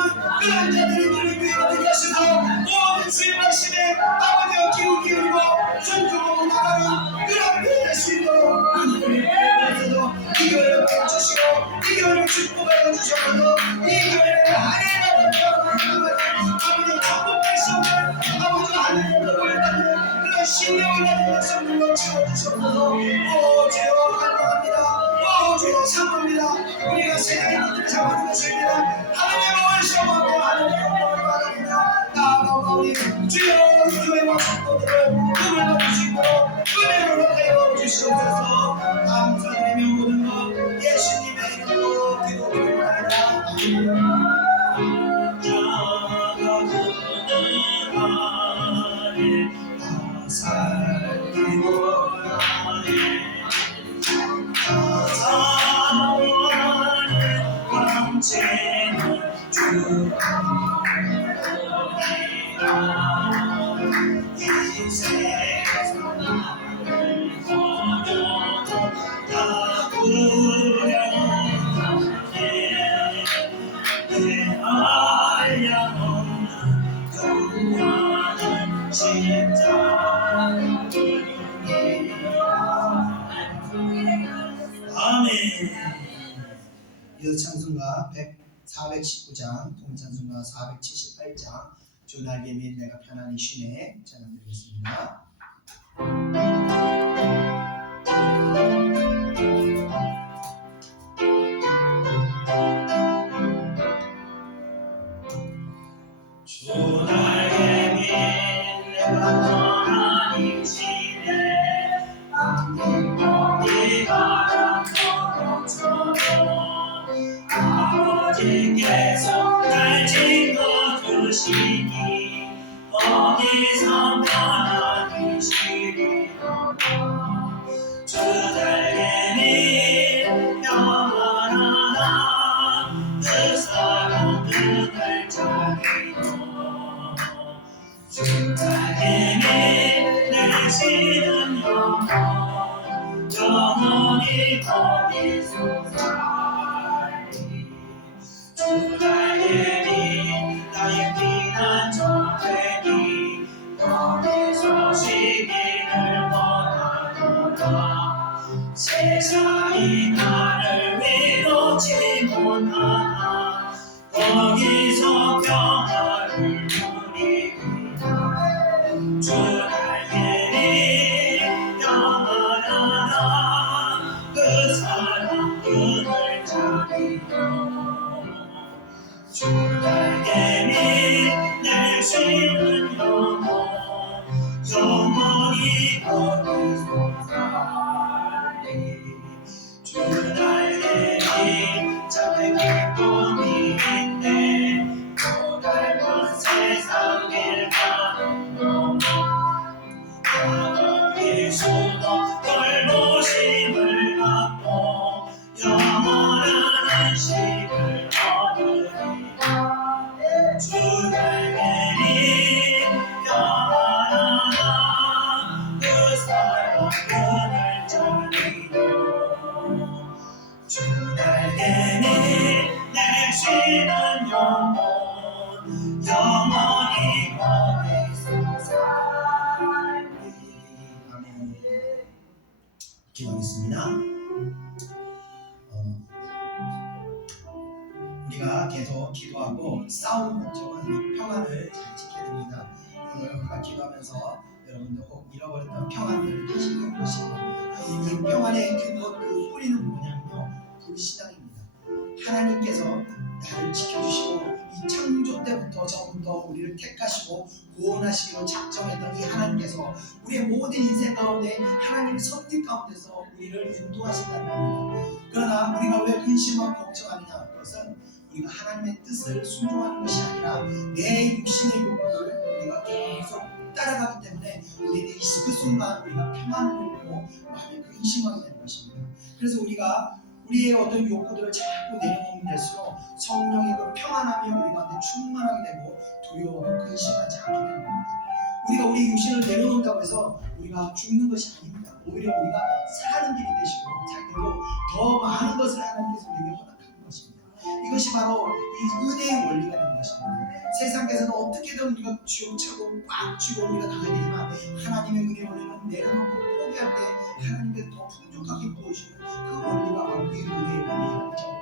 그런 자들이 그런 교회가 되게 하셔서 모든 주의 말씀에 아버지여 기우 기울이고 순종하고 나가는 그런 교회 될 수 있도록 하나님을 위해서 이 교회를 주시고 이 교회를 축복하여 주셔서 이 교회를 하나님의 아버지 천국 백성들 아버지 하나님의 복을 받는 그런 신령을 받는 백성들로 채워주셔서 주여 감사합니다. 주여 사모합니다. 우리가 세상의 것들을 사모하는 것입니다. 하나님의 마음을 사모하고 하나님의 영광을 바라보며 나아가오니 주여 이 교회와 성도들을 꿈을 받을 수 있도록 은혜를 허락하여 주시옵소서. 감사드리며 모든 것 예수님의 이름으로 기도드립니다. 찬송가 419장, 통찬송가 478장, 주 날개 및 내가 편안히 쉬네 찬양드리겠습니다. 주 날개 및 내가 편안히 쉬네 어디 바람처럼 아버지께서 날 지켜주시니 어디서 편안히 쉬리로다. 주 날개니 평안하다 그 사랑 그늘 자리로. 주 날개니 내 쉬는 영원히 거기서 살리. 주 날개니 나의 피난 저되니 거기서 쉬기를 원하노라. 세상이 나를 위로치 못하나 거기서 평화를 누리리라. 주 날개니 평안하다 그 사랑 그늘 자리로. 주 날개니 내 쉬는 영원히 거기서 살리. 주 날개니 잠에 기쁨이 있네 또 닮은 세상 길 가는 놈 예수도 돌보심을 받고 영원한 안식을 얻으리라. 주 날개니 평안하다 그 사랑 그늘 자리로. 주 날개니 내 쉬는 영원히 거기서 살리. 아멘. 기도하겠습니다. 우리가 계속 기도하고 싸움 목적은 이 평안을 잘 지켜야 됩니다. 오늘 우리가 기도하면서 여러분들 혹 잃어버렸던 평안을 다시 회복하시기 바랍니다. 이 평안의 근원, 그 뿌리는 뭐냐면요, 불신앙입니다. 하나님께서 나를 지켜주시고 이 창조 때부터 전부터 우리를 택하시고 구원하시기로 작정했던 이 하나님께서 우리의 모든 인생 가운데 하나님의 섭리 가운데서 우리를 인도하신다는 겁니다. 그러나 우리가 왜 근심하고 걱정하느냐, 그것은 우리가 하나님의 뜻을 순종하는 것이 아니라 내 육신의 욕구를 우리가 계속 따라가기 때문에 우리는 그 순간 우리가 평안을 잃고 마음에 근심하게 되는 것입니다. 그래서 우리가 우리의 어떤 욕구들을 자꾸 내려놓으면 될수록 성령의 그 평안하며 우리 가운데 충만하게 되고 두려워하고 근심하지 않게 되는 겁니다. 우리가 우리 육신을 내려놓는다고 해서 우리가 죽는 것이 아닙니다. 오히려 우리가 사는 길이 되시고 자기도 더 많은 것을 하나님께서 우리에게 허락하는 것입니다. 이것이 바로 이 은혜의 원리가 되는 것입니다. 세상에서는 어떻게든 우리가 쥐어차고 꽉 쥐고 우리가 나가야 되지만 하나님의 은혜의 원리는 내려놓고 포기할 때 하나님께서 더 풍족하게 부어주시는 그 원리가 바로 이 은혜의 원리라는 것입니다.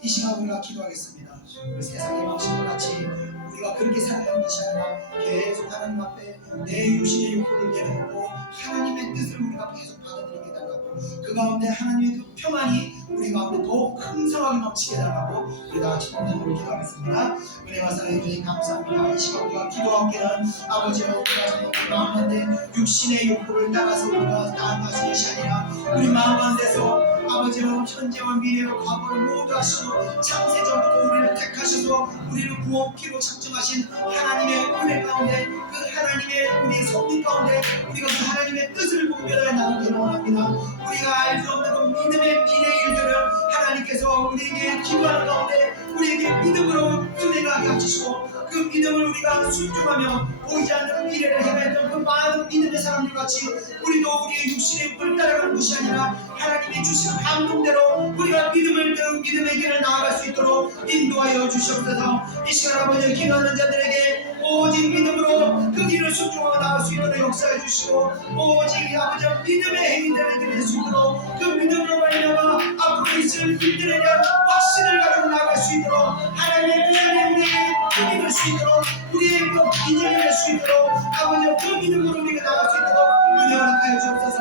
이 시간 우리가 기도하겠습니다. 그 세상의 방식과 같이 우리가 그렇게 살아가는 것이 아니라 계속 하나님 앞에 내 육신의 욕구를 내려놓고 하나님의 뜻을 우리가 계속 받아들이게 달라고, 그 가운데 하나님의 그 평안이 우리 가운데 더욱 풍성하게 넘치게 달라고 우리 다 같이 동성으로 기도하겠습니다. 은혜와 사랑해 주님 감사합니다. 이 시간 우리가 기도할 때는 아버지여, 우리가 정말 마음 가운데 육신의 욕구를 따라서 우리가 나아가는 것이 아니라 우리 마음 가운데서 아버지여, 현재와 미래와 과거를 모두 하시고 창세전부터 우리를 택하셔서 우리를 구원키로 작정하신 하나님의 은혜 가운데, 그 하나님의 우리의 섭리 가운데 우리가 그 하나님의 뜻을 분별하여 나누기를 원합니다. 우리가 알 수 없는 그 믿음의 미래 일들을 하나님께서 우리에게 기도하는 가운데 우리에게 믿음으로 순행하게 하시고, 그 믿음을 우리가 순종하며 보이지 않는 미래를 헤매던 그 많은 믿음의 사람들 같이 우리도 우리의 육신의 욕구를 따라가는 것이 아니라 하나님이 주시는 감동대로 우리가 믿음을 들은 믿음의 길을 나아갈 수 있도록 인도하여 주시옵소서. 이 시간 아버지 기도하는 자들에게 오직 믿음으로 그 길을 순종하고 나갈 수 있도록 역사해 주시고 오직 아버지 믿음의 행위들을 드릴 수 있도록 그 믿음으로 말미암아 앞으로 있을 일들에 대한 확신을 가지고 나갈 수 있도록 하나님의 은혜를 우리에게 힘이 수 있도록 우리의 인연이 될 수 있도록 아버지 그 믿음으로 우리가 나갈 수 있도록 은혜 허락하여 주옵소서.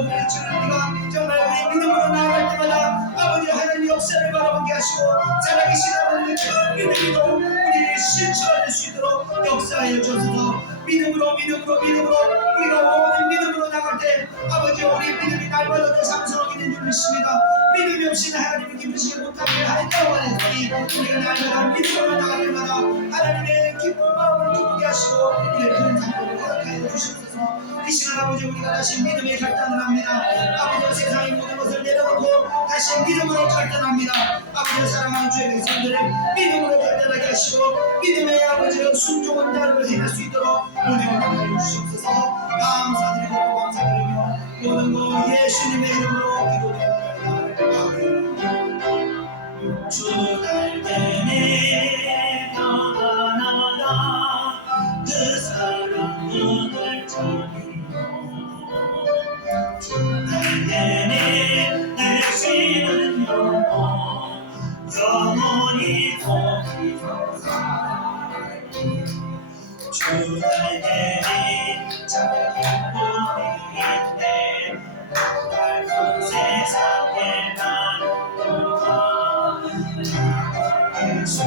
우리 주를 우리가 정말 우리 믿음으로 나아갈 때마다 아버지 하나님 역사를 바라보게 하시고 살아계신 아버지의 큰 믿음으로 우리의 실체가 될 수 있도록 역사하여 주옵소서. 믿음으로 우리가 모든 믿음으로 나갈 때 아버지 우리 믿음이 날마다 더 상승하게 된 줄 믿습니다. 믿음이 없이는 하나님을 기쁘시게 못하게 하였다고 하였으니 우리가 날마다 믿음으로 나갈 때마다 하나님의 기쁜 마음을 기쁘게 하시고 우리의 큰 감동을 허락하여 주시옵소서. 이 시간 아버지 우리가 다시 믿음의 결단을 합니다. 아버지 세상의 모든 것을 내려놓고 다시 믿음으로 결단합니다. 아버지 사랑하는 주의 백성들을 믿음으로 결단하게 하시고 믿음의 아버지의 순종한 자를 행할 수 있도록 은혜 허락하여 주시옵소서. 감사드리고 또 감사드리며 모든 것 예수님의 이름으로 기도드립니다. 아멘. 주 날개에 평안하다 그 사랑을 전이고 주 날개에 내쉬는 영원히 거기서 살기 주 날개에 작은 뿐인데 넓은 세상에 예수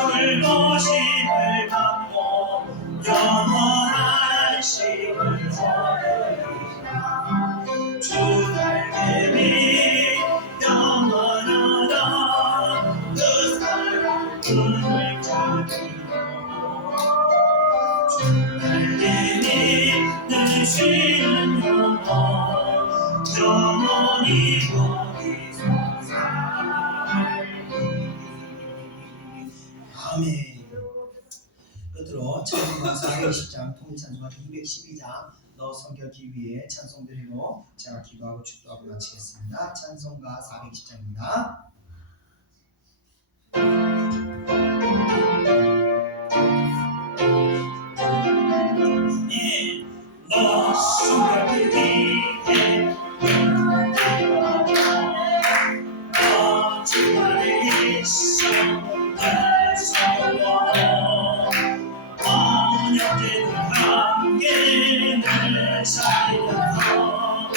돌보심을 받고 영원한 힘을 얻으리라 주 날개에 영원하다 그 사랑을 자기로 주 날개에 내쉬는 영원히 거기서 아멘. 끝으로 찬송가 420장 통일찬송가 212장 너 성결기 위해 찬송드리고 제가 기도하고 축도하고 마치겠습니다. 찬송가 420장입니다. 너 성결기 위해 너 주 안에 있어 언약대로 함께 늘 살려서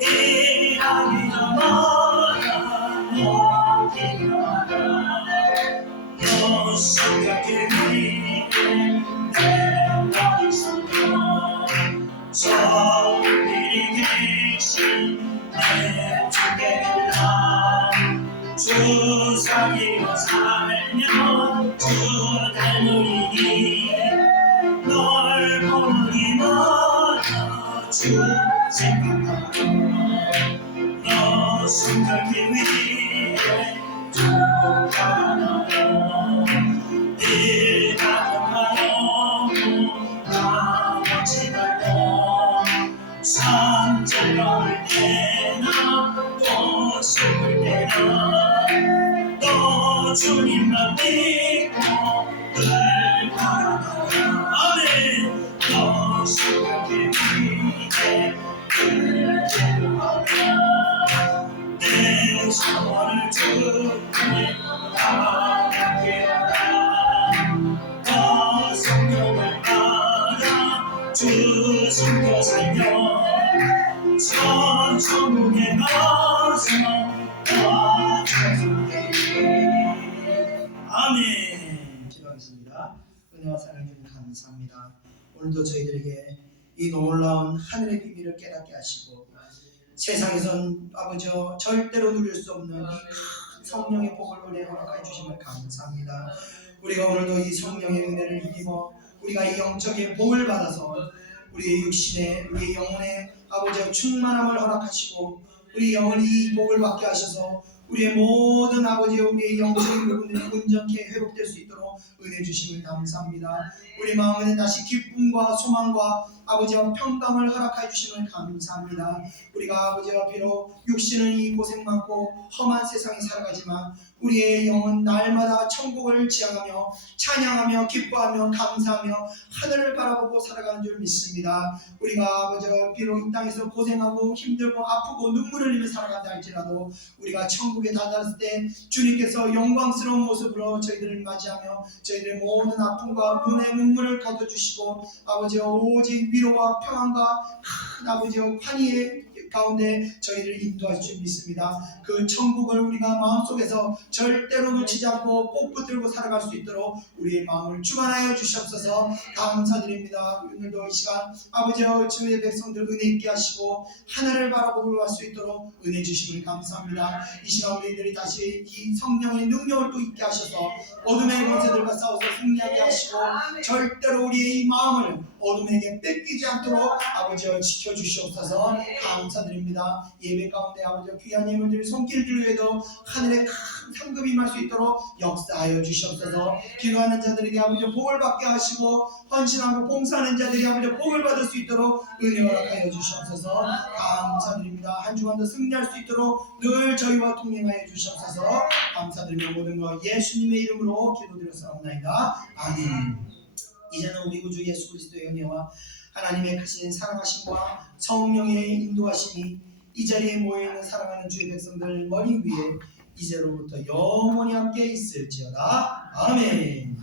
이 땅이 저마다 먹기마다 너 성결기 위해 내가 있으며 성필이 계신 내 주께 빌라 주 사귀고 살면 주 닮으리니 널 보는 이마다 주 생각하고 너 성결기 위해 주가 나고 일 다음하여 나머지 말고 산절을 때나 또 슬플 때나 또 주님만 믿고 늘 바라보라 아멘 너 성결기 위해 늘 기도하며 내 소원을 주께 나가게 하라 너 성경을 따라 주 숨겨 살며 천국에 가서 너 찬송해 아멘. 기도하겠습니다. 은혜와 사랑해 주님 감사합니다. 오늘도 저희들에게 이 놀라운 하늘의 비밀을 깨닫게 하시고 세상에선 아버지여 절대로 누릴 수 없는 이 큰 성령의 복을 은혜 허락해 주심을 감사합니다. 우리가 오늘도 이 성령의 은혜를 힘입어 우리가 이 영적인 복을 받아서 우리의 육신에 우리의 영혼에 아버지여 충만함을 허락하시고 우리 영혼이 이 복을 받게 하셔서 우리의 모든 아버지여 우리의 영적인 부분들이 온전케 회복될 수 있도록 은혜 주심을 감사합니다. 우리 마음에는 다시 기쁨과 소망과 아버지와 평강을 허락해 주심을 감사합니다. 우리가 아버지와 비록 육신은 이 고생 많고 험한 세상에 살아가지만 우리의 영은 날마다 천국을 지향하며 찬양하며 기뻐하며 감사하며 하늘을 바라보고 살아가는 줄 믿습니다. 우리가 아버지 비록 이 땅에서 고생하고 힘들고 아프고 눈물을 흘리며 살아간다 할지라도 우리가 천국에 다다랐을 때 주님께서 영광스러운 모습으로 저희들을 맞이하며 저희들의 모든 아픔과 눈의 눈물을 거둬주시고 아버지 오직 위로와 평안과 큰 아버지 환희의 가운데 저희를 인도하실 줄 믿습니다. 그 천국을 우리가 마음속에서 절대로 놓치지 않고 꼭 붙들고 살아갈 수 있도록 우리의 마음을 주관하여 주시옵소서. 감사드립니다. 오늘도 이 시간 아버지 주의 백성들 은혜 있게 하시고 하늘을 바라보고 갈 수 있도록 은혜 주심을 감사합니다. 이 시간 우리들이 다시 이 성령의 능력을 또 있게 하셔서 어둠의 권세들과 싸워서 승리하게 하시고 절대로 우리의 이 마음을 어둠에게 뺏기지 않도록 아버지 지켜주시옵소서. 감사드립니다. 예배 가운데 아버지 귀한 예물들 손길들 외에도 하늘의 큰 상급이 임할 수 있도록 역사하여 주시옵소서. 기도하는 자들에게 아버지 복을 받게 하시고 헌신하고 봉사하는 자들이 아버지 복을 받을 수 있도록 은혜 허락하여 주시옵소서. 감사드립니다. 한 주간도 승리할 수 있도록 늘 저희와 동행하여 주시옵소서. 감사드리며 모든 것 예수님의 이름으로 기도드렸사옵나이다. 아멘. 이제는 우리 구주 예수 그리스도의 은혜와 하나님의 크신 사랑하심과 성령의 인도하심이 이 자리에 모여있는 사랑하는 주의 백성들 머리 위에 이제로부터 영원히 함께 있을지어다. 아멘.